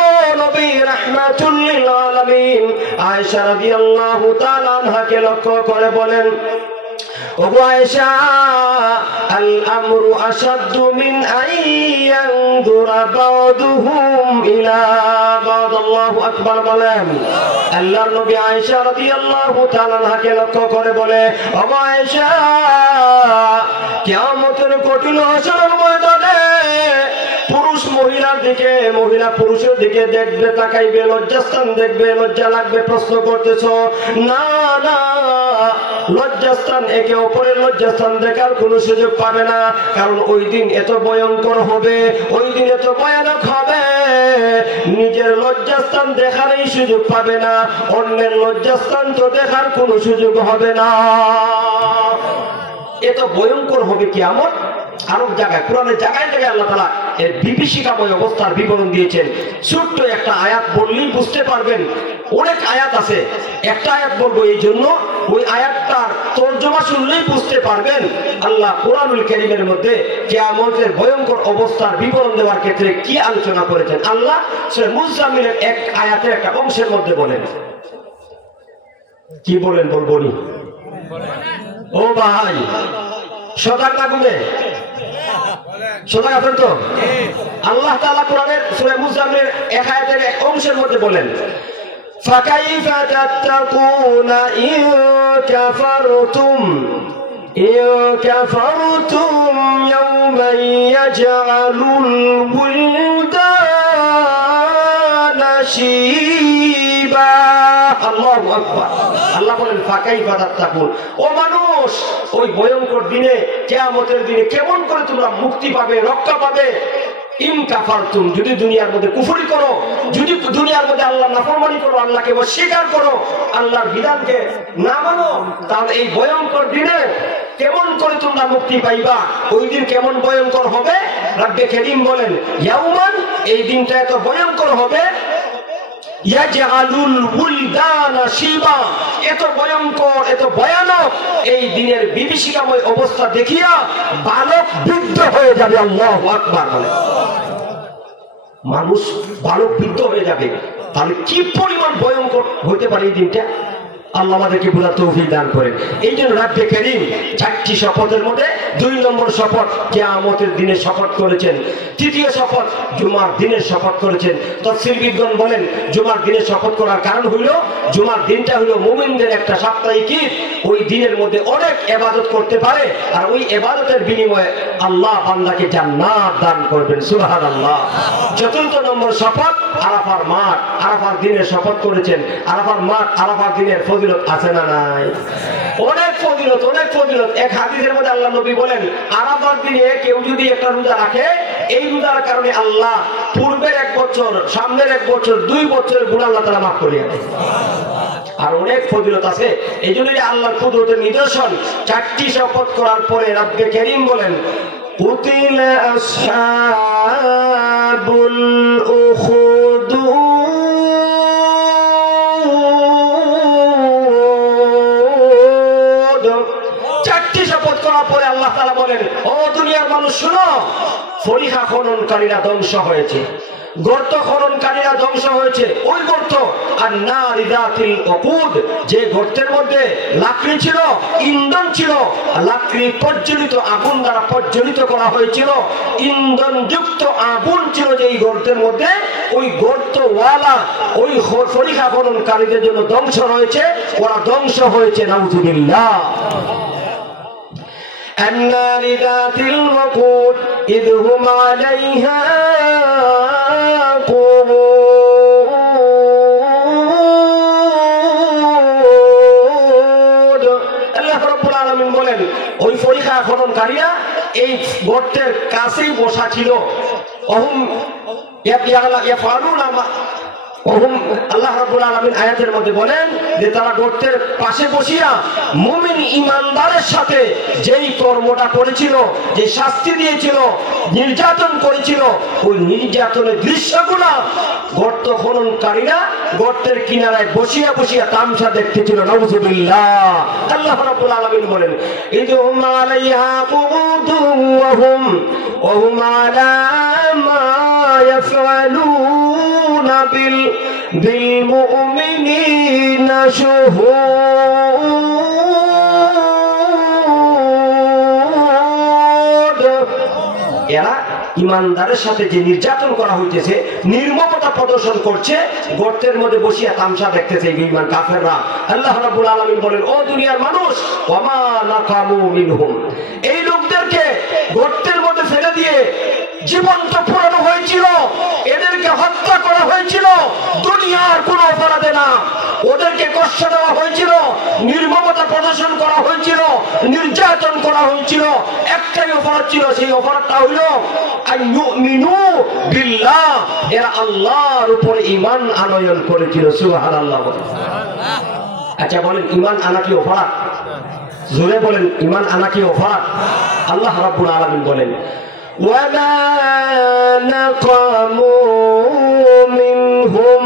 নবী রাহমাতুল লিল আলামিন আয়েশা রাদিয়াল্লাহু তাআলা আনহাকে লক্ষ্য করে বলেন, ওগো আয়েশা, আল আমরু আশাদ্দু মিন আইয়ানদুরা বাদুহুম ইলা বাদ। আল্লাহু আকবার বলেন। আল্লাহর নবী আয়েশা রাদিয়াল্লাহু তাআলা আনহাকে লক্ষ্য করে বলে, ওগো আয়েশা, কিয়ামতের কঠিন হাসরের ময়দানে পুরুষ মহিলার দিকে, মহিলা পুরুষের দিকে দেখবে, তাকাইবে, লজ্জাস্থান দেখবে, লজ্জা লাগবে। প্রশ্ন করতেছ? না না, লজ্জাস্থান, একে অপরের লজ্জাস্থান দেখার কোনো সুযোগ পাবে না, কারণ ওই দিন এত ভয়ঙ্কর হবে, ওই দিন এত ভয়ানক হবে, নিজের লজ্জাস্থান দেখারই সুযোগ পাবে না, অন্যের লজ্জাস্থান তো দেখার কোনো সুযোগ হবে না। এত ভয়ঙ্কর হবে কিয়ামত। আরব জায়গায়, কোরআনের জায়গায় জায়গায় আল্লাহ তাআলা এর বিভীষিকাময় অবস্থার বিবরণ দিয়েছেন। ছোট্ট একটা আয়াত বললেই বুঝতে পারবেন। অনেক আয়াত আছে, একটা আয়াত বলবো এই জন্য, ওই আয়াতটার তরজমা শুনলেই বুঝতে পারবেন আল্লাহ কোরআনুল কারীমের মধ্যে কিয়ামতের ভয়ঙ্কর অবস্থার বিবরণ দেওয়ার ক্ষেত্রে কি আলোচনা করেছেন। আল্লাহ সূরা মুজাম্মিলের এক আয়াতের একটা অংশের মধ্যে বলেন, কি বলেন বলবো নি? ও ভাই, সজাগ থাকবে, সজাগ আছেন তো? আল্লাহ তাআলা কোরআনের সূরা মুজাম্মিলের এক আয়াতের এক অংশের মধ্যে বলেন, ফাকাইফা তাত্তাকুনা ইন কাফারতুম ইয়াওমান ইয়াজআলুল বুলদানা শিবা। আল্লাহু আকবার। আল্লাহ বলেন, ফাকাইফা তাত্তাকুন, ও মানুষ, ওই ভয়ঙ্কর দিনে, কিয়ামতের দিনে কেমন করে তোমরা মুক্তি পাবে, রক্ষা পাবে? ইন কাফারতুম, যদি দুনিয়ার মধ্যে কুফরি করো, যদি দুনিয়ার মধ্যে আল্লাহ নাফরমানি করো, আল্লাহকে অস্বীকার করো, আল্লাহর বিধানকে না মানো, তাহলে এই ভয়ঙ্কর দিনে কেমন করে তোমরা মুক্তি পাইবা? ওই দিন কেমন ভয়ঙ্কর হবে? রাব্বে কারীম বলেন, ইয়াউমান, এই দিনটা এত ভয়ঙ্কর হবে, ইয়াজআলুল বুলদানা শিবা, এত ভয়ঙ্কর, এত ভয়ানক, এই দিনের বিভীষিকাময় অবস্থা দেখিয়া বালক বৃদ্ধ হয়ে যাবে। আল্লাহু আকবার বলে, মানুষ বালক বৃদ্ধ হয়ে যাবে। তাহলে কি পরিমাণ ভয়ঙ্কর হতে পারে এই দিনটা? আল্লাহ আমাদেরকে বোঝার তৌফিক দান করেন। এই জন্য রাব্বে কারীম 4টি শপথের মধ্যে 2 নম্বর শপথ কিয়ামতের দিনে শপথ করেছেন। তৃতীয় শপথ জুমার দিনের শপথ করেছেন। তাফসীরবিদগণ বলেন, জুমার দিনে শপথ করার কারণ হইল, জুমার দিনটা হইল মুমিনদের একটা সাপ্তাহিক ঈদ। ওই দিনের মধ্যে অনেক ইবাদত করতে পারে, আর ওই ইবাদতের বিনিময়ে আল্লাহ বান্দাকে জান্নাত দান করবেন। সুবহানাল্লাহ। 4 নম্বর শপথ আরাফার মাঠ, আরাফার দিনের শপথ করেছেন। আরাফার মাঠ, আরাফার দিনের ফজিলত আছে না নাই? অনেক ফজিলত, অনেক ফজিলত। এক হাদিসের মধ্যে আল্লাহ নবী বলেন, আরাফার দিনে কেউ যদি একটা রোজা রাখে, এই রোজার কারণে আল্লাহ পূর্বের 1 বছর, সামনের 1 বছর, 2 বছরের গুনাহ আল্লাহ তাআলা মাফ করে দেন। আর অনেক ফজিলত আছে। এই জন্যই আল্লাহর কুদরতের নিদর্শন। 4টি শপথ করার পরে রাব্বে কারীম বলেন, কুতিল আসহাবুল উখদুদ। 4টি শপথ করার পরে আল্লাহ তাআলা বলেন, ও দুনিয়ার মানুষ শুনো, ফরিহা খননকারীরা ধ্বংস হয়েছে, গর্ত খননকারীরা ধ্বংস হয়েছে। ওই গর্ত, আর নারি যাতিল উকুদ, যে গর্তের মধ্যে লাকড়ি ছিল, ইন্ধন ছিল, লাকড়ি প্রজ্বলিত আগুন দ্বারা প্রজ্বলিত করা হয়েছিল, ইন্ধন যুক্ত আগুন ছিল যেই গর্তের মধ্যে, ওই গর্তওয়ালা ওই ফরিহা খননকারীদের জন্য ধ্বংস রয়েছে, ওরা ধ্বংস হয়েছে। নাউযুবিল্লাহ। النار ذات الوقود إذ هم عليها قعود। আল্লাহ রাব্বুল আলামিন বলেন, ওই ফরিহা খননকারীরা এই গর্তের কাছেই বসা ছিল। আল্লাহ রাব্বুল আলামিন আয়াতের মধ্যে বলেন যে তারা গর্তের পাশে বসিয়া মুমিন ঈমানদারের সাথে যেই কর্মটা করেছিল, যে শাস্তি দিয়েছিল, নির্যাতন করেছিল, ওই নির্যাতনের দৃশ্যগুলো গর্ত খননকারীরা গর্তের কিনারায় বসিয়া বসিয়া তামসা দেখতেছিল। নাউযুবিল্লাহ। আল্লাহ রাব্বুল আলামিন বলেন ইদহুম আলাইহা কুউদুন ওয়া হুম আলা মা ইয়াফআলুনা বিলমুমিনিনা শুহুদ। এরা ইমানদারের সাথে যে নির্যাতন করা হইতেছে, নির্মমতা প্রদর্শন করছে, গর্তের মধ্যে বসিয়া তামসা দেখতেছে এই বেঈমান কাফেররা। আল্লাহ রাব্বুল আলামিন বলেন ও দুনিয়ার মানুষ, ওয়ামা নাকামু মিনহুম, এই লোকদেরকে গর্তের মধ্যে ফেলে দিয়ে জীবন্ত পোড়ানো হয়েছিল, এদেরকে হত্যা করা হয়েছিল দুনিয়ার কোন অপরাধে না। ওদেরকে কষ্ট দেওয়া হয়েছিল, নির্মমতা প্রদর্শন করা হয়েছিল, নির্যাতন করা হয়েছিল। একটাই অপরাধ ছিল, সেই অপরাধটা হইল আইয়ুমিনু বিল্লাহ, এরা আল্লাহর উপরে ঈমান আনয়ন করেছিল। সুবহানাল্লাহ। আচ্ছা বলেন, ঈমান আনা কি অপরাধ? জোরে বলেন, ঈমান আনা কি অপরাধ? আল্লাহ রাব্বুল আলামিন বলেন وَمَا نَقَمُوا مِنْهُمْ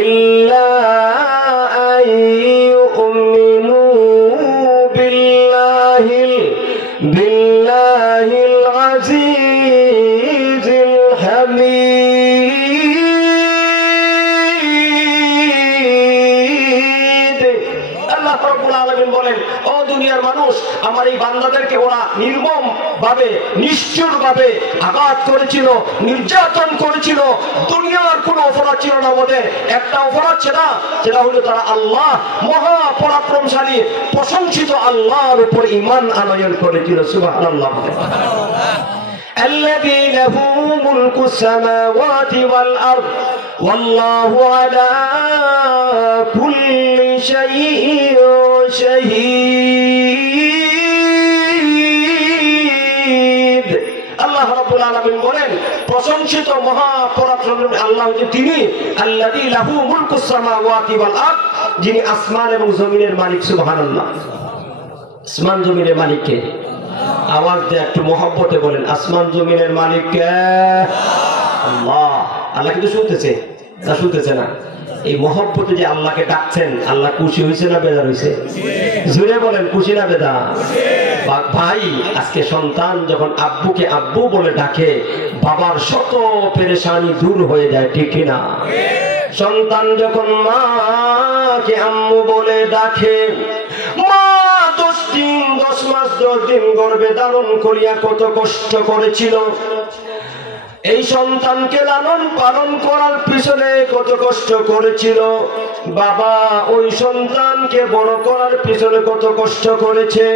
إِلَّا أَنْ يُؤْمِنُوا بِاللَّهِ الْعَزِيزِ الْحَمِيدِ। আল্লাহ রাব্বুল আলামিন বলেন ও দুনিয়ার মানুষ, আমার এই বান্দাদেরকে ওরা নির্মম ভাবে, নিষ্ঠুর ভাবে আঘাত করেছিল, নির্যাতন করেছিল। দুনিয়ার কোন অপরাধ ছিল না ওদের। একটা অপরাধ ছিল, সেটা হলো তারা আল্লাহ মহা পরাক্রমশালী প্রশংসিত আল্লাহর উপর ঈমান আনয়ন করেছিল। সুবহানাল্লাহ। الذي له ملك السماوات والأرض والله على كل شيء شهيد। আল্লাহ রাব্বুল আলামিন বলেন প্রশংসিত মহা পরাক্রমী আল্লাহ যে তিনি আল্লাযী লাহু মুলকুস সামাওয়াতি ওয়াল আরদ, যিনি আসমান এবং জমিনের মালিক। সুবহানাল্লাহ। আসমান জমিনের মালিক কে? আওয়াজ দিয়ে একটু মহব্বতে বলেন, আসমান জমিনের মালিক কে? আল্লাহ। আল্লাহ কিন্তু শুনতেছে না? শুনতেছে না? এই মহব্বতে যে আল্লাহকে ডাকছেন, আল্লাহ খুশি হয়েছে না বেজার হয়েছে? জোরে বলেন, খুশি না বেজার? ভাই, আজকে সন্তান যখন আব্বুকে আব্বু বলে ডাকে, বাবার শত পেরেশানি দূর হয়ে যায়, ঠিক কিনা? সন্তান যখন মাকে আম্মু বলে ডাকে, মা 10 দিন 10 মাস 10 দিন গর্ভে ধারণ করিয়া কত কষ্ট করেছিল, এই সন্তানকে লালন পালন করার পিছনে কত কষ্ট করেছিল, বাবা ওই সন্তানকে বড় করার পিছনে কত কষ্ট করেছে।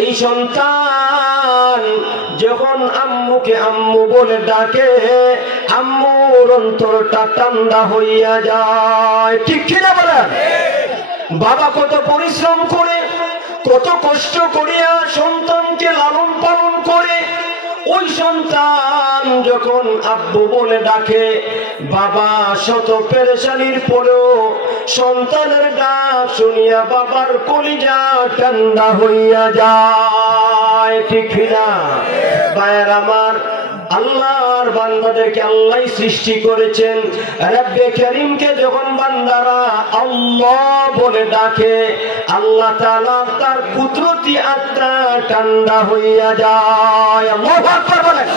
এই সন্তান যখন আম্মুকে আম্মু বলে ডাকে, আম্মুর অন্তরটা ঠান্ডা হইয়া যায়, ঠিক কিনা বলেন? বাবা কত পরিশ্রম করে, কত কষ্ট করিয়া সন্তানকে লালন পালন করে, ওই সন্তান যখন আব্বু বলে ডাকে, বাবা শত পেরেশানির পরেও সন্তানের ডাক শুনিয়া বাবার কলিজা ঠান্ডা হইয়া যায়, ঠিক না? ভাইয়ের আমার, আল্লাহর বান্দাদেরকে আল্লাহ সৃষ্টি করেছেন। রব্বে কারীমকে যখন বান্দারা আল্লাহ বলে ডাকে, আল্লাহ তাআলা তার কুদরতি আত্মা ঠান্ডা হইয়া যায়। আল্লাহু আকবার বলেন।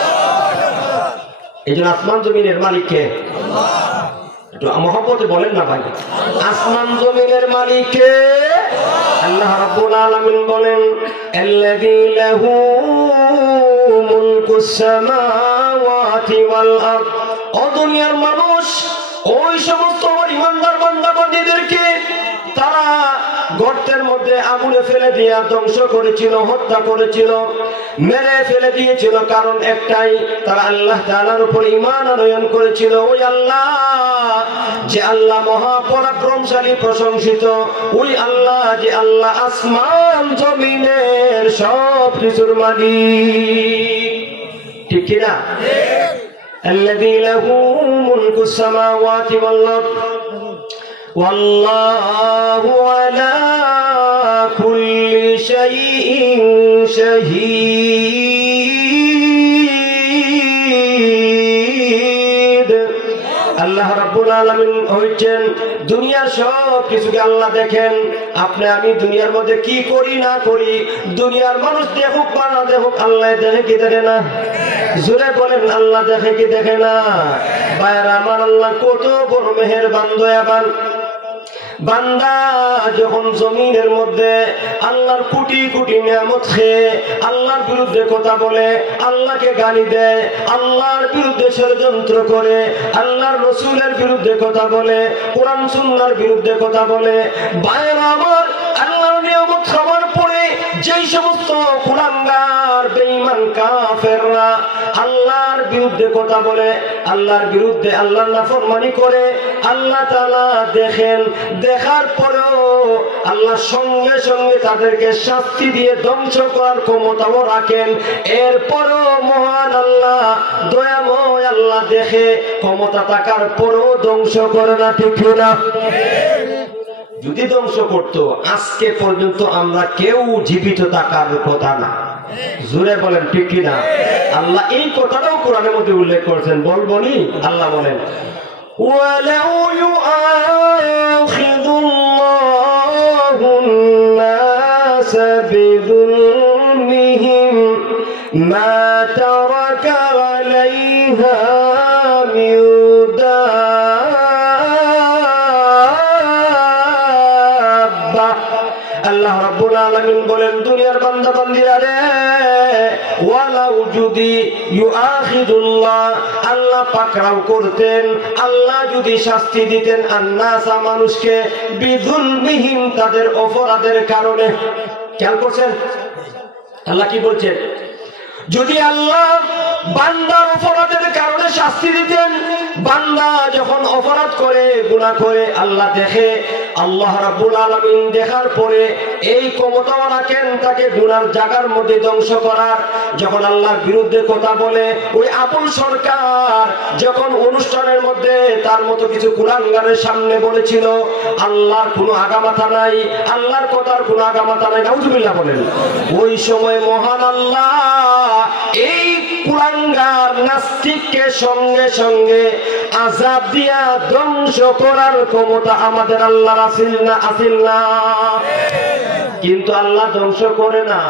এইজন্য আসমান জমিনের মালিক কে? আল্লাহ। একটু মহব্বতে বলেন না ভাই, আসমান জমিনের মালিক কে? আল্লাহ রাব্বুল আলামিন বলেন আল্লাযী লাহু মুলকুস সামাওয়াতি ওয়াল আরদ। ও দুনিয়ার মানুষ, ওই সমস্ত ইমানদার বান্দা বান্দীদেরকে তারা গর্তের মধ্যে আগুনে ফেলে দিয়া ধ্বংস করেছিল, হত্যা করেছিল, মেরে ফেলে দিয়েছিল। কারণ একটাই, তারা আল্লাহ তাআলার উপর ঈমান আনয়ন করেছিল। ওই আল্লাহ, যে আল্লাহ মহাপরাক্রমশালী, প্রশংসিত, ওই আল্লাহ, যে আল্লাহ আসমান জমিনের সব কিছুর মালিক। ঠিক কিনা? الذي له ملك السماوات والأرض والله على كل شيء شهيد। আল্লাহ রাব্বুল আলামিন হইছেন দুনিয়ার সব কিছুকে আল্লাহ দেখেন। আপনি আমি দুনিয়ার মধ্যে কি করি না করি, দুনিয়ার মানুষ দেখুক বা না দেখুক, আল্লাহ দেখে কি দেখে না? জোরে বলেন, আল্লাহ দেখে কি দেখে না? ভাইরা আমার, আল্লাহ কত বড় মেহেরবান, দয়াবান। বান্দা যখন জমিনের মধ্যে আল্লাহর কোটি কোটি নিয়ামত খেয়ে আল্লাহর বিরুদ্ধে কথা বলে, আল্লাহকে গালি দেয়, আল্লাহর বিরুদ্ধে ষড়যন্ত্র করে, আল্লাহর রাসূলের বিরুদ্ধে কথা বলে, কোরআন সুন্নাহর বিরুদ্ধে কথা বলে, ভাইরা আমার, আল্লাহর নিয়ামত খাওয়ার পরে যেই সমস্ত কুলাঙ্গার বেঈমান কাফেররা আল্লাহর বিরুদ্ধে কথা বলে, আল্লাহর বিরুদ্ধে আল্লাহর নাফরমানি করে, আল্লাহ তাআলা দেখেন। দেখার পরেও আল্লাহ সঙ্গে সঙ্গে তাদেরকে শাস্তি দিয়ে ধ্বংস করার ক্ষমতাও রাখেন। এরপরও মহান আল্লাহ, দয়াময় আল্লাহ দেখে, ক্ষমতা থাকার পরেও ধ্বংস করে না। ঠিক না? যদি ধ্বংস করত, আজকে পর্যন্ত আমরা কেউ জীবিত থাকার কথা না। জোরে বলেন ঠিক কিনা? আল্লাহ এই কথাটাও কোরআনের মধ্যে উল্লেখ করেছেন। বলবনি? আল্লাহ বলেন, ওয়ালাউ ইউআখিযুল্লাহু النَّاسَ بِظُلْمِهِمْ مَا تَرَكَ عَلَيْهَا مِن دَابَّةٍ। আল্লাহ রাব্বুল আলামিন বলেন, দুনিয়ার বান্দা বান্দীরা রে, ওয়ালাউ যদি ইউআখিদুল্লাহ, আল্লাহ পাকড়াও করতেন, আল্লাহ যদি শাস্তি দিতেন, আন্নাসা মানুষকে, বিযুলমিহিম তাদের অপরাধের কারণে। খেয়াল করছেন আল্লাহ কি বলছেন? যদি আল্লাহ বান্দার অপরাধের কারণে শাস্তি দিতেন, বান্দা যখন অপরাধ করে, গুনাহ করে, আল্লাহ দেখে, আল্লাহ রাব্বুল আলামিন দেখার পরে এই ক্ষমতাও রাখেন তাকে গুনার জায়গার মধ্যে ধ্বংস করার। যখন আল্লাহর বিরুদ্ধে কথা বলে, ওই আবুল সরকার যখন অনুষ্ঠানের মধ্যে তার মতো কিছু কুলাঙ্গারের সামনে বলেছিল, আল্লাহর কোনো আগামাথা নাই, আল্লাহর কথার কোনো আগামাথা নাই, নাউজুবিল্লাহ বলেন, ওই সময় মহান আল্লাহ এই কুলাঙ্গার নাস্তিককে সঙ্গে সঙ্গে আযাব দিয়া ধ্বংস করার ক্ষমতা আমাদের আল্লাহর আসিল না? আসিল না? কিন্তু আল্লাহ ধ্বংস করে না।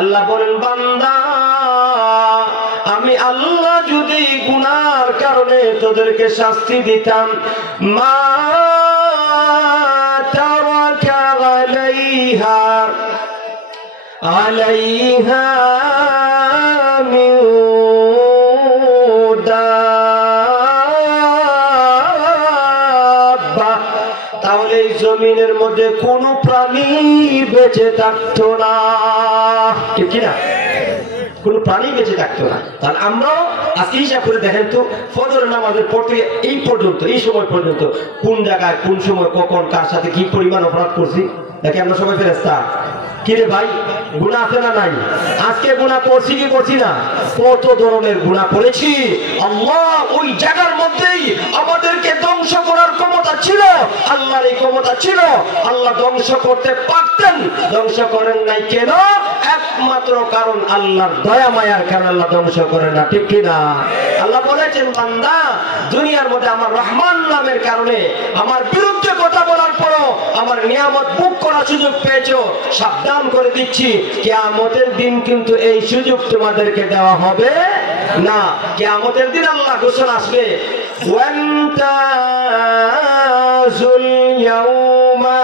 আল্লাহ বলেন, বান্দা, আমি আল্লাহ যদি গুনার কারণে তোদেরকে শাস্তি দিতাম, মা তারাকা আলাইহা মিন দাব্বা, তাহলে এই জমিনের মধ্যে কোনো প্রাণী বেঁচে থাকতো না। ঠিক কিনা? কোন প্রাণী বেঁচে থাকতো না। তাহলে আমরাও আজকে হিসাব করে দেখেন তো, ফজরের নামাজের পর থেকে এই পর্যন্ত, এই সময় পর্যন্ত কোন জায়গায়, কোন সময়, কখন, কার সাথে কি পরিমাণ অপরাধ করছি? দেখে আমরা সবাই ফেরেশতা। কিরে ভাই, গুনাহ আছে না নাই? আজকে গুনাহ করছি কি করছি না? কত ধরনের গুনাহ করেছি। আল্লাহ ওই জায়গার মধ্যেই আমাদেরকে ধ্বংস করার ক্ষমতা ছিল, আল্লাহর এই ক্ষমতা ছিল। আল্লাহ ধ্বংস করতে পারতেন, ধ্বংস করেন নাই কেন? একমাত্র কারণ আল্লাহর দয়া মায়ার কারণে আল্লাহ ধ্বংস করে না। ঠিক কিনা? আল্লাহ বলেছেন, বান্দা, দুনিয়ার মধ্যে আমার রহমান নামের কারণে আমার বিরুদ্ধে কথা বলার পরও আমার নিয়ামত ভোগ করার সুযোগ পেয়েছো, সাবধান করে দিচ্ছি, কিয়ামতের দিন কিন্তু এই সুযোগ তোমাদেরকে দেওয়া হবে না। কিয়ামতের দিন আল্লাহ ঘোষণা আসবে, ওয়ান্তাজুল ইয়াউমা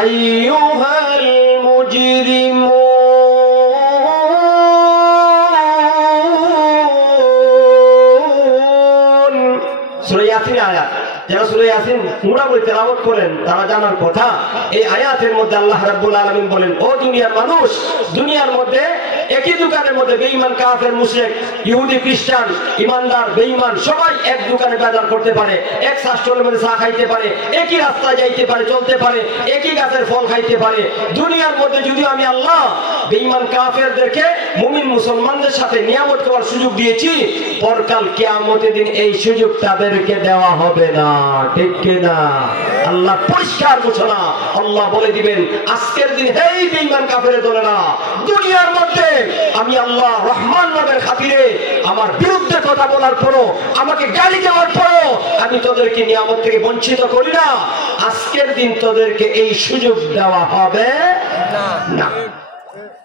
আইয়ুহাল মুজরিমুন। সূরা ইয়াসিন আয়াত, যারা সূরা ইয়াসিন মোটামুটি তেলাওয়াত করেন তারা জানার কথা। এই আয়াতের মধ্যে আল্লাহ রাব্বুল আলামিন বলেন, ও দুনিয়ার মানুষ, দুনিয়ার মধ্যে একই দোকানের মধ্যে বেঈমান, কাফের, মুশরিক, ইহুদি, খ্রিস্টান, ইমানদার, বেঈমান সবাই এক দোকানে বাজার করতে পারে, এক শাস্ত্রের মধ্যে চা খাইতে পারে, একই রাস্তায় যাইতে পারে, চলতে পারে, একই গাছের ফল খাইতে পারে। দুনিয়ার মধ্যে যদি আমি আল্লাহ বেঈমান কাফেরদেরকে মুমিন মুসলমানদের সাথে নিয়ামত করার সুযোগ দিয়েছি, পরকাল কিয়ামতের দিন এই সুযোগ তাদেরকে দেওয়া হবে না, ঠিক কিনা? আল্লাহ পরিষ্কার ঘোষণা, আল্লাহ বলে দিবেন আজকের দিন, হেই বেঈমান কাফের দলেরা, দুনিয়ার মধ্যে আমি আল্লাহ রহমান নামের খাতিরে আমার বিরুদ্ধে কথা বলার পরও, আমাকে গালি দেওয়ার পরও আমি তোদেরকে নিয়ামত থেকে বঞ্চিত করি না, আজকের দিন তোদেরকে এই সুযোগ দেওয়া হবে না।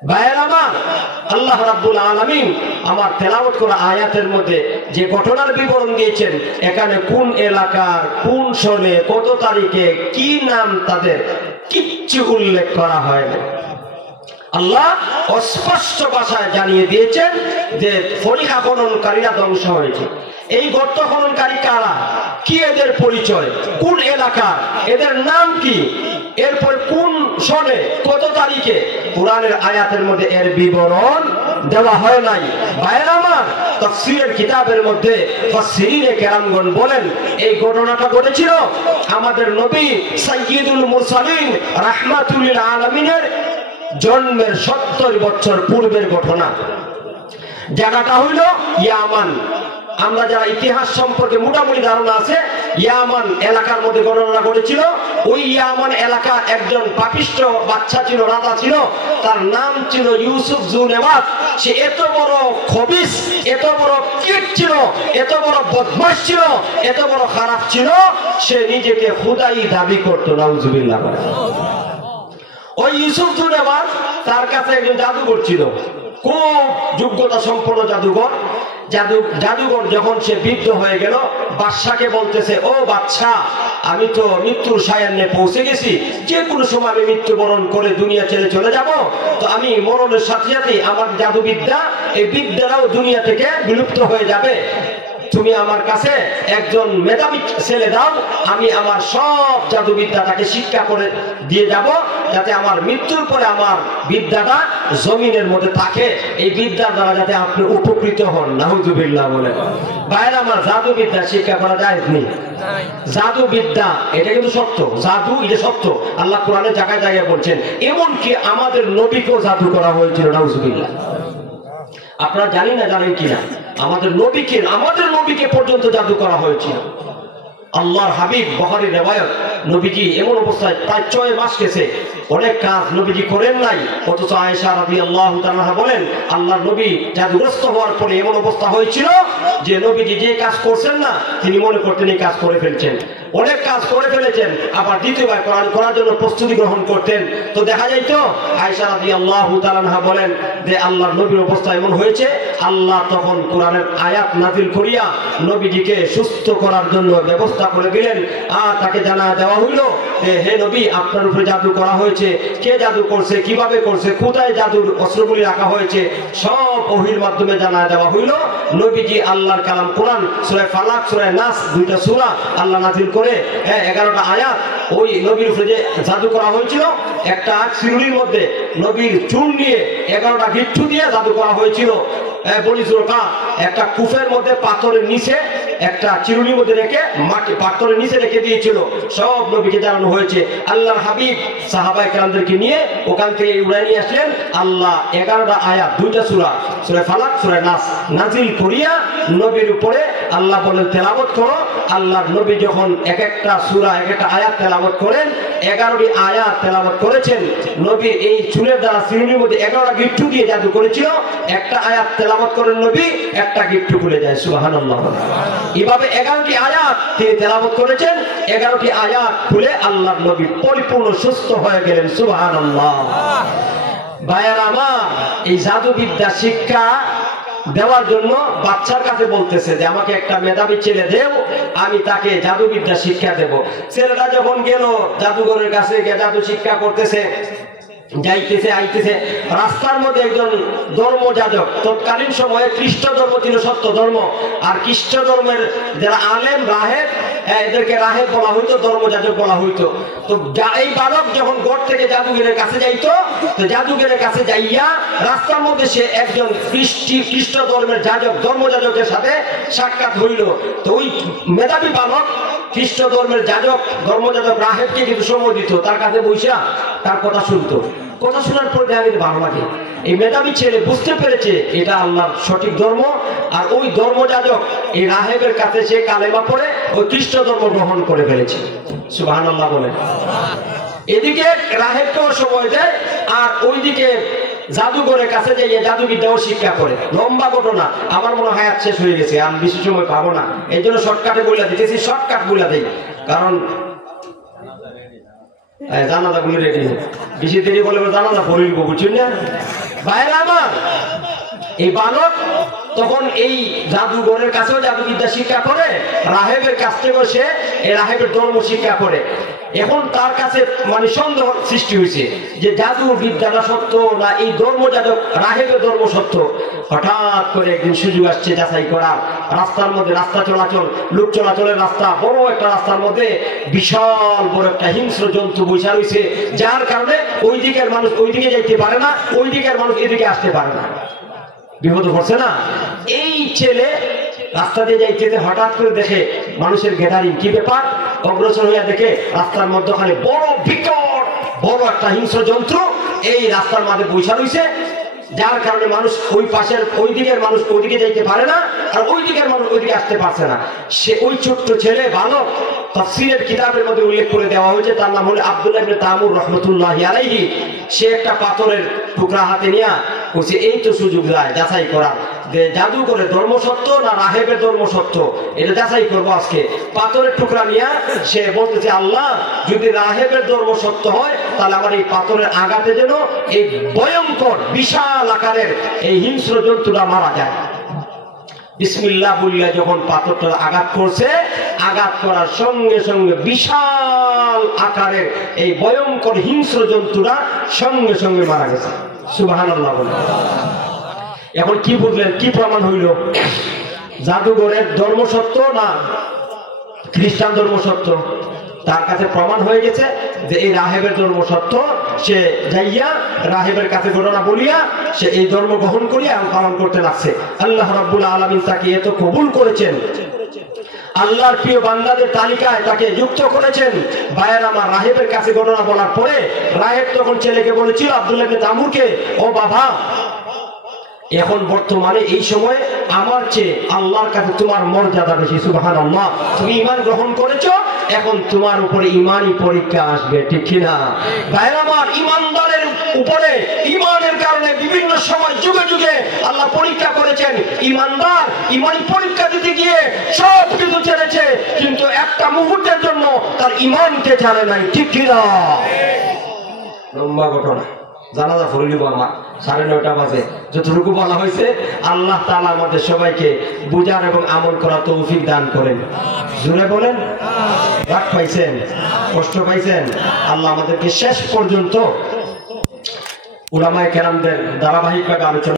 ভাইয়ের আমার, আল্লাহ রাব্বুল আলামিন আমার তেলাওয়াত করা আয়াতের মধ্যে যে ঘটনার বিবরণ দিয়েছেন, এখানে কোন এলাকার, কোন সনে, কত তারিখে, কি নাম, তাদের কিচ্ছু উল্লেখ করা হয় না। আল্লাহ অস্পষ্ট ভাষায় জানিয়ে দিয়েছেন যে ফরিহা খননকারীরা ধ্বংস হয়েছে। এই গর্ত খননকারী কারা, কি এদের পরিচয়, কোন এলাকার, এদের নাম কি, এরপর কোন সনে, কত তারিখে, কোরআনের আয়াতের মধ্যে এর বিবরণ দেওয়া হয় নাই। ভাইয়ের আমার, তাফসীরের কিতাবের মধ্যে মুফাসসিরিনে কেরামগণ বলেন, এই ঘটনাটা ঘটেছিল আমাদের নবী সাইয়্যিদুল মুরসালিন রাহমাতুল লিল আলামিনের জন্মের 70 বছর পূর্বের ঘটনা। জায়গাটা হইল ইয়ামান। আমরা যারা ইতিহাস সম্পর্কে মোটামুটি ধারণা আছে, ইয়ামান এলাকার মধ্যে ঘটনা ঘটেছিল। ওই ইয়ামান এলাকা একজন পাপিষ্ঠ বাচ্চা ছিল, রাজা ছিল, তার নাম ছিল ইউসুফ জুনেওয়াত। সে এত বড় খবিস, এত বড় কীট ছিল, এত বড় বদমাশ ছিল, এত বড় খারাপ ছিল, সে নিজেকে খুদাই দাবি করতো। নাউজুবিল্লাহ। ওই ইউসুফ জুনেওয়াত, তার কাছে একজন জাদুঘর ছিল, খুব যোগ্যতা সম্পন্ন জাদুঘর। জাদুঘর যখন সে বৃদ্ধ হয়ে গেল, বাদশাকে বলতেছে, ও বাদশা, আমি তো মৃত্যুর সায়ান্নে পৌঁছে গেছি, যে কোনো সময় আমি মৃত্যুবরণ করে দুনিয়া ছেড়ে চলে যাব, তো আমি মরণের সাথে সাথে আমার জাদুবিদ্যা, এই বিদ্যাটাও দুনিয়া থেকে বিলুপ্ত হয়ে যাবে। তুমি আমার কাছে একজন মেধাবী ছেলে দাও, আমি আমার সব জাদুবিদ্যাটাকে শিক্ষা করে দিয়ে যাব, যাতে আমার মৃত্যুর পরে আমার বিদ্যাটা জমিনের মধ্যে থাকে, এই বিদ্যার দ্বারা যাতে আপনি উপকৃত হন। নাউজুবিল্লাহ বলে। বাইরে আমার জাদুবিদ্যা শিক্ষা করা যায় নি? জাদুবিদ্যা এটা কিন্তু সত্য, জাদু এটা সত্য। আল্লাহ কোরআনে জায়গায় জায়গায় বলছেন, এমনকি আমাদের নবীকেও জাদু করা হয়েছিল। নাউজুবিল্লাহ। আপনারা জানি না, জানেন কিনা, আমাদের নবীকে পর্যন্ত জাদু করা হয়েছিল। আল্লাহর হাবিব, বুখারী রিওয়ায়াত, নবীজি এমন অবস্থায় প্রায় 6 মাস গেছে, অনেক কাজ নবীজি করেন নাই, অথচ আয়েশা রাদিয়াল্লাহু তাআলা বলেন, আল্লাহর নবী জাদুগ্রস্ত হওয়ার পরে এমন অবস্থা হয়েছিল যে নবীজি যে কাজ করছেন না, তিনি মনে করতেন এই কাজ করে ফেলছেন। অনেক কাজ করে ফেলেছেন, আবার দ্বিতীয়বার কোরআন করার জন্য প্রস্তুতি গ্রহণ করতেন। তো দেখা যাইত আয়েশা রাদিয়াল্লাহু তাআলা বলেন যে আল্লাহর নবীর অবস্থা এমন হয়েছে, আল্লাহ তখন কোরআনের আয়াত নাযিল করিয়া নবীজিকে সুস্থ করার জন্য ব্যবস্থা করে দিলেন। আর তাকে জানা দেওয়া হইল যে হে নবী, আপনার উপরে জাদু করা হয়েছে, কে জাদু করছে, কিভাবে করছে, কোথায় জাদুর অস্ত্রগুলি রাখা হয়েছে, সব ওহীর মাধ্যমে জানা দেওয়া হইল। নবীজি আল্লাহর কালাম কোরআন, সূরা ফালাক, সূরা নাস, 2টা সূরা আল্লাহ নাযিল করে 11টা আয়াত ওই নবীর উপরে যে জাদু করা হয়েছিল, একটা শিরুলির মধ্যে নবীর চুল নিয়ে 11টা গিট্টু দিয়ে জাদু করা হয়েছিল। একটা কুফের মধ্যে পাথরের নিচে একটা চিরুনির মধ্যে রেখে মাটি পাথরের নিচে রেখে দিয়েছিল। সব নবীকে জানানো হয়েছে। আল্লাহর হাবিব সাহাবায়ে কেরামদেরকে নিয়ে ওখান থেকে উড়াই নিয়ে আসলেন। আল্লাহ 11টা আয়াত, 2টা সূরা, সূরা ফালাক, সূরা নাস নাজিল করিয়া নবীর উপরে আল্লাহ বলেন তেলাওয়াত করো। আল্লাহর নবী যখন এক একটা সূরা, এক একটা আয়াত তেলাওয়াত করেন, 11টি আয়াত তেলাওয়াত করেছেন। নবী এই চুলের দ্বারা চিরুনির মধ্যে 11টা গিট্টু দিয়ে জাদু করেছিল। একটা আয়াত তেলাওয়াত করেন নবী, একটা গিট্টু খুলে যায়। সুবহানাল্লাহ। এভাবে 11টি আয়াত তিনি তেলাওয়াত করেছেন। 11টি আয়াত খুলে আল্লাহর নবী পরিপূর্ণ সুস্থ হয়ে গেলেন। সুবহানাল্লাহ। ভাইয়েরা আমার, এই জাদুবিদ্যা শিক্ষা দেওয়ার জন্য বাচ্চার কাছে বলতেছে যে আমাকে একটা মেধাবী ছেলে দেও, আমি তাকে জাদুবিদ্যা শিক্ষা দেব। ছেলেটা যখন গেল জাদুঘরের কাছে গিয়ে জাদু শিক্ষা করতেছে, যাইতেছে আইতেছে, রাস্তার মধ্যে একজন ধর্মযাজক, তৎকালীন সময়ে খ্রিস্ট ধর্ম ছিল সত্য ধর্ম, আর খ্রিস্ট ধর্মের যারা আলেম রাহেব, এদেরকে রাহেব বলা হইতো, ধর্মযাজক বলা হইতো। তো এই বালক যখন ঘর থেকে জাদুঘরের কাছে যাইতো, তো জাদুঘরের কাছে যাইয়া রাস্তার মধ্যে সে একজন খ্রিস্ট ধর্মের যাজক, ধর্মযাজকের সাথে সাক্ষাৎ হইল। তো ওই মেধাবী বালক খ্রিস্ট ধর্মের যাজক, ধর্মযাজক রাহেবকে কিন্তু সময় দিত, তার কাছে বইসা তার কথা শুনতো। কথা শোনার পর দেখার ভালো লাগে, এই মেধাবী ছেলে বুঝতে পেরেছে এটা আল্লাহর সঠিক ধর্ম। আর ওই ধর্মযাজক এই রাহেবের কাছে সে কালেমা পড়ে ওই খ্রিস্ট ধর্ম গ্রহণ করে ফেলেছে। সুবহানাল্লাহ বলে। এদিকে রাহেবকেও সময় দেয়, আর ওইদিকে জাদুঘরের কাছে যাইয়ে জাদুবিদ্যাও শিক্ষা করে। লম্বা ঘটনা, আমার মনে হয় হায়াত শেষ হয়ে গেছে, আমি বেশি সময় পাবো না, এই জন্য শর্টকাটে বলে দিতেছি, শর্টকাট বলে দেই, কারণ জানাজা গুলি রেডি, বেশি দেরি বলে জানাজা পড়ে বুঝছেন না ভাইরা আমার। এই বালক তখন এই জাদুঘরের কাছেও জাদুবিদ্যা শিক্ষা করে, রাহেবের কাছ থেকে সে এই রাহেবের ধর্ম শিক্ষা করে। এখন তার কাছে মানে সন্দেহ সৃষ্টি হয়েছে যে জাদু বিদ্যাটা সত্য না এই ধর্মযাজক রাহেবের ধর্ম সত্য। হঠাৎ করে একদিন সুযোগ আসছে যাচাই করার, রাস্তার মধ্যে রাস্তা চলাচল, লোক চলাচলের রাস্তা, বড় একটা রাস্তার মধ্যে বিশাল বড় একটা হিংস্র জন্তু বসে রয়েছে, যার কারণে ওই দিকের মানুষ ওই দিকে যাইতে পারে না, ওই দিকের মানুষ এদিকে আসতে পারে না, বিপদ পড়ছে না। এই ছেলে রাস্তা দিয়ে যাইতে হঠাৎ করে দেখে মানুষের গ্যাদারিং, কি ব্যাপার, অগ্রসর হইয়া দেখে রাস্তার মধ্যখানে বড় বিকট বড় একটা হিংস্র যন্ত্র এই রাস্তার মাঝে বৈশা রয়েছে, যার কারণে মানুষ ওই পাশের ওই দিকের মানুষ ওইদিকে যাইতে পারে না, আর ওই দিকের মানুষ ওইদিকে আসতে পারছে না। সে ওই ছোট্ট ছেলে বালক, তাফসীরের কিতাবের মধ্যে উল্লেখ করে দেওয়া হয়েছে, তার নাম হলো আব্দুল্লাহ ইবনে তামুর রাহমাতুল্লাহি আলাইহি। সে একটা পাথরের টুকরা হাতে নিয়ে বলছে এই তো সুযোগ যায় যাচাই করা, যে জাদু করে ধর্ম সত্য না রাহেবের ধর্ম সত্য, এটা যাচাই করবো আজকে। পাথরের টুকরা নিয়ে সে বলতেছে, আল্লাহ যদি রাহেবের ধর্ম সত্য হয় তাহলে আমার এই পাথরের আঘাতে যেন এই ভয়ঙ্কর বিশাল আকারের এই হিংস্র জন্তুটা মারা যায়। বিসমিল্লাহ বলিয়া যখন পাথরটা আঘাত করছে, আঘাত করার সঙ্গে সঙ্গে বিশাল আকারের এই ভয়ঙ্কর হিংস্র জন্তুটা সঙ্গে সঙ্গে মারা গেছে। সুবহানাল্লাহ বলে। এখন কি বুঝলেন, কি প্রমাণ হইল, জাদুঘরের ধর্ম সত্য না খ্রিস্টান ধর্ম সত্য? তার কাছে প্রমাণ হয়ে গেছে যে এই রাহেবের ধর্ম সত্য। সে যাইয়া রাহেবের কাছে ঘটনা বলিয়া সে এই ধর্ম গ্রহণ করিয়া পালন করতে লাগছে। আল্লাহ রাব্বুল আলামিন তাকে এত কবুল করেছেন, আল্লাহর প্রিয় বান্দাদের তালিকায় তাকে যুক্ত করেছেন। ভাইয়ের আমার, রাহেবের কাছে ঘটনা বলার পরে রাহেব তখন ছেলেকে বলেছিল, আব্দুল্লাহ ইবনে তামুরকে, ও বাবা, এখন বর্তমানে এই সময় আমার চেয়ে আল্লাহর কাছে তোমার মর্যাদা বেশি। সুবহানাল্লাহ, তুমি ঈমান গ্রহণ করেছো, এখন তোমার উপরে ঈমানি পরীক্ষা আসবে, ঠিক কিনা ভাইরা আমার? ঈমানদারের উপরে ঈমানের কারণে বিভিন্ন সময় যুগে যুগে আল্লাহ পরীক্ষা করেছেন। ঈমানদার ঈমানি পরীক্ষা দিতে গিয়ে সব কিছু ছেড়েছে, কিন্তু একটা মুহূর্তের জন্য তার ঈমানকে ছাড়ে নাই, ঠিক কিনা? লম্বা ঘটনা, জানাজা পড়ে নিব আমার 9:30 বাজে। যতটুকু বলা হয়েছে আল্লাহ তাআলা আমাদের সবাইকে বুঝার এবং আমল করার তৌফিক দান করেন। জোরে বলেন, রাগ পাইছেন, কষ্ট পাইছেন? আল্লাহ আমাদেরকে শেষ পর্যন্ত উলামায়ে কেরামদের ধারাবাহিকভাবে আলোচনা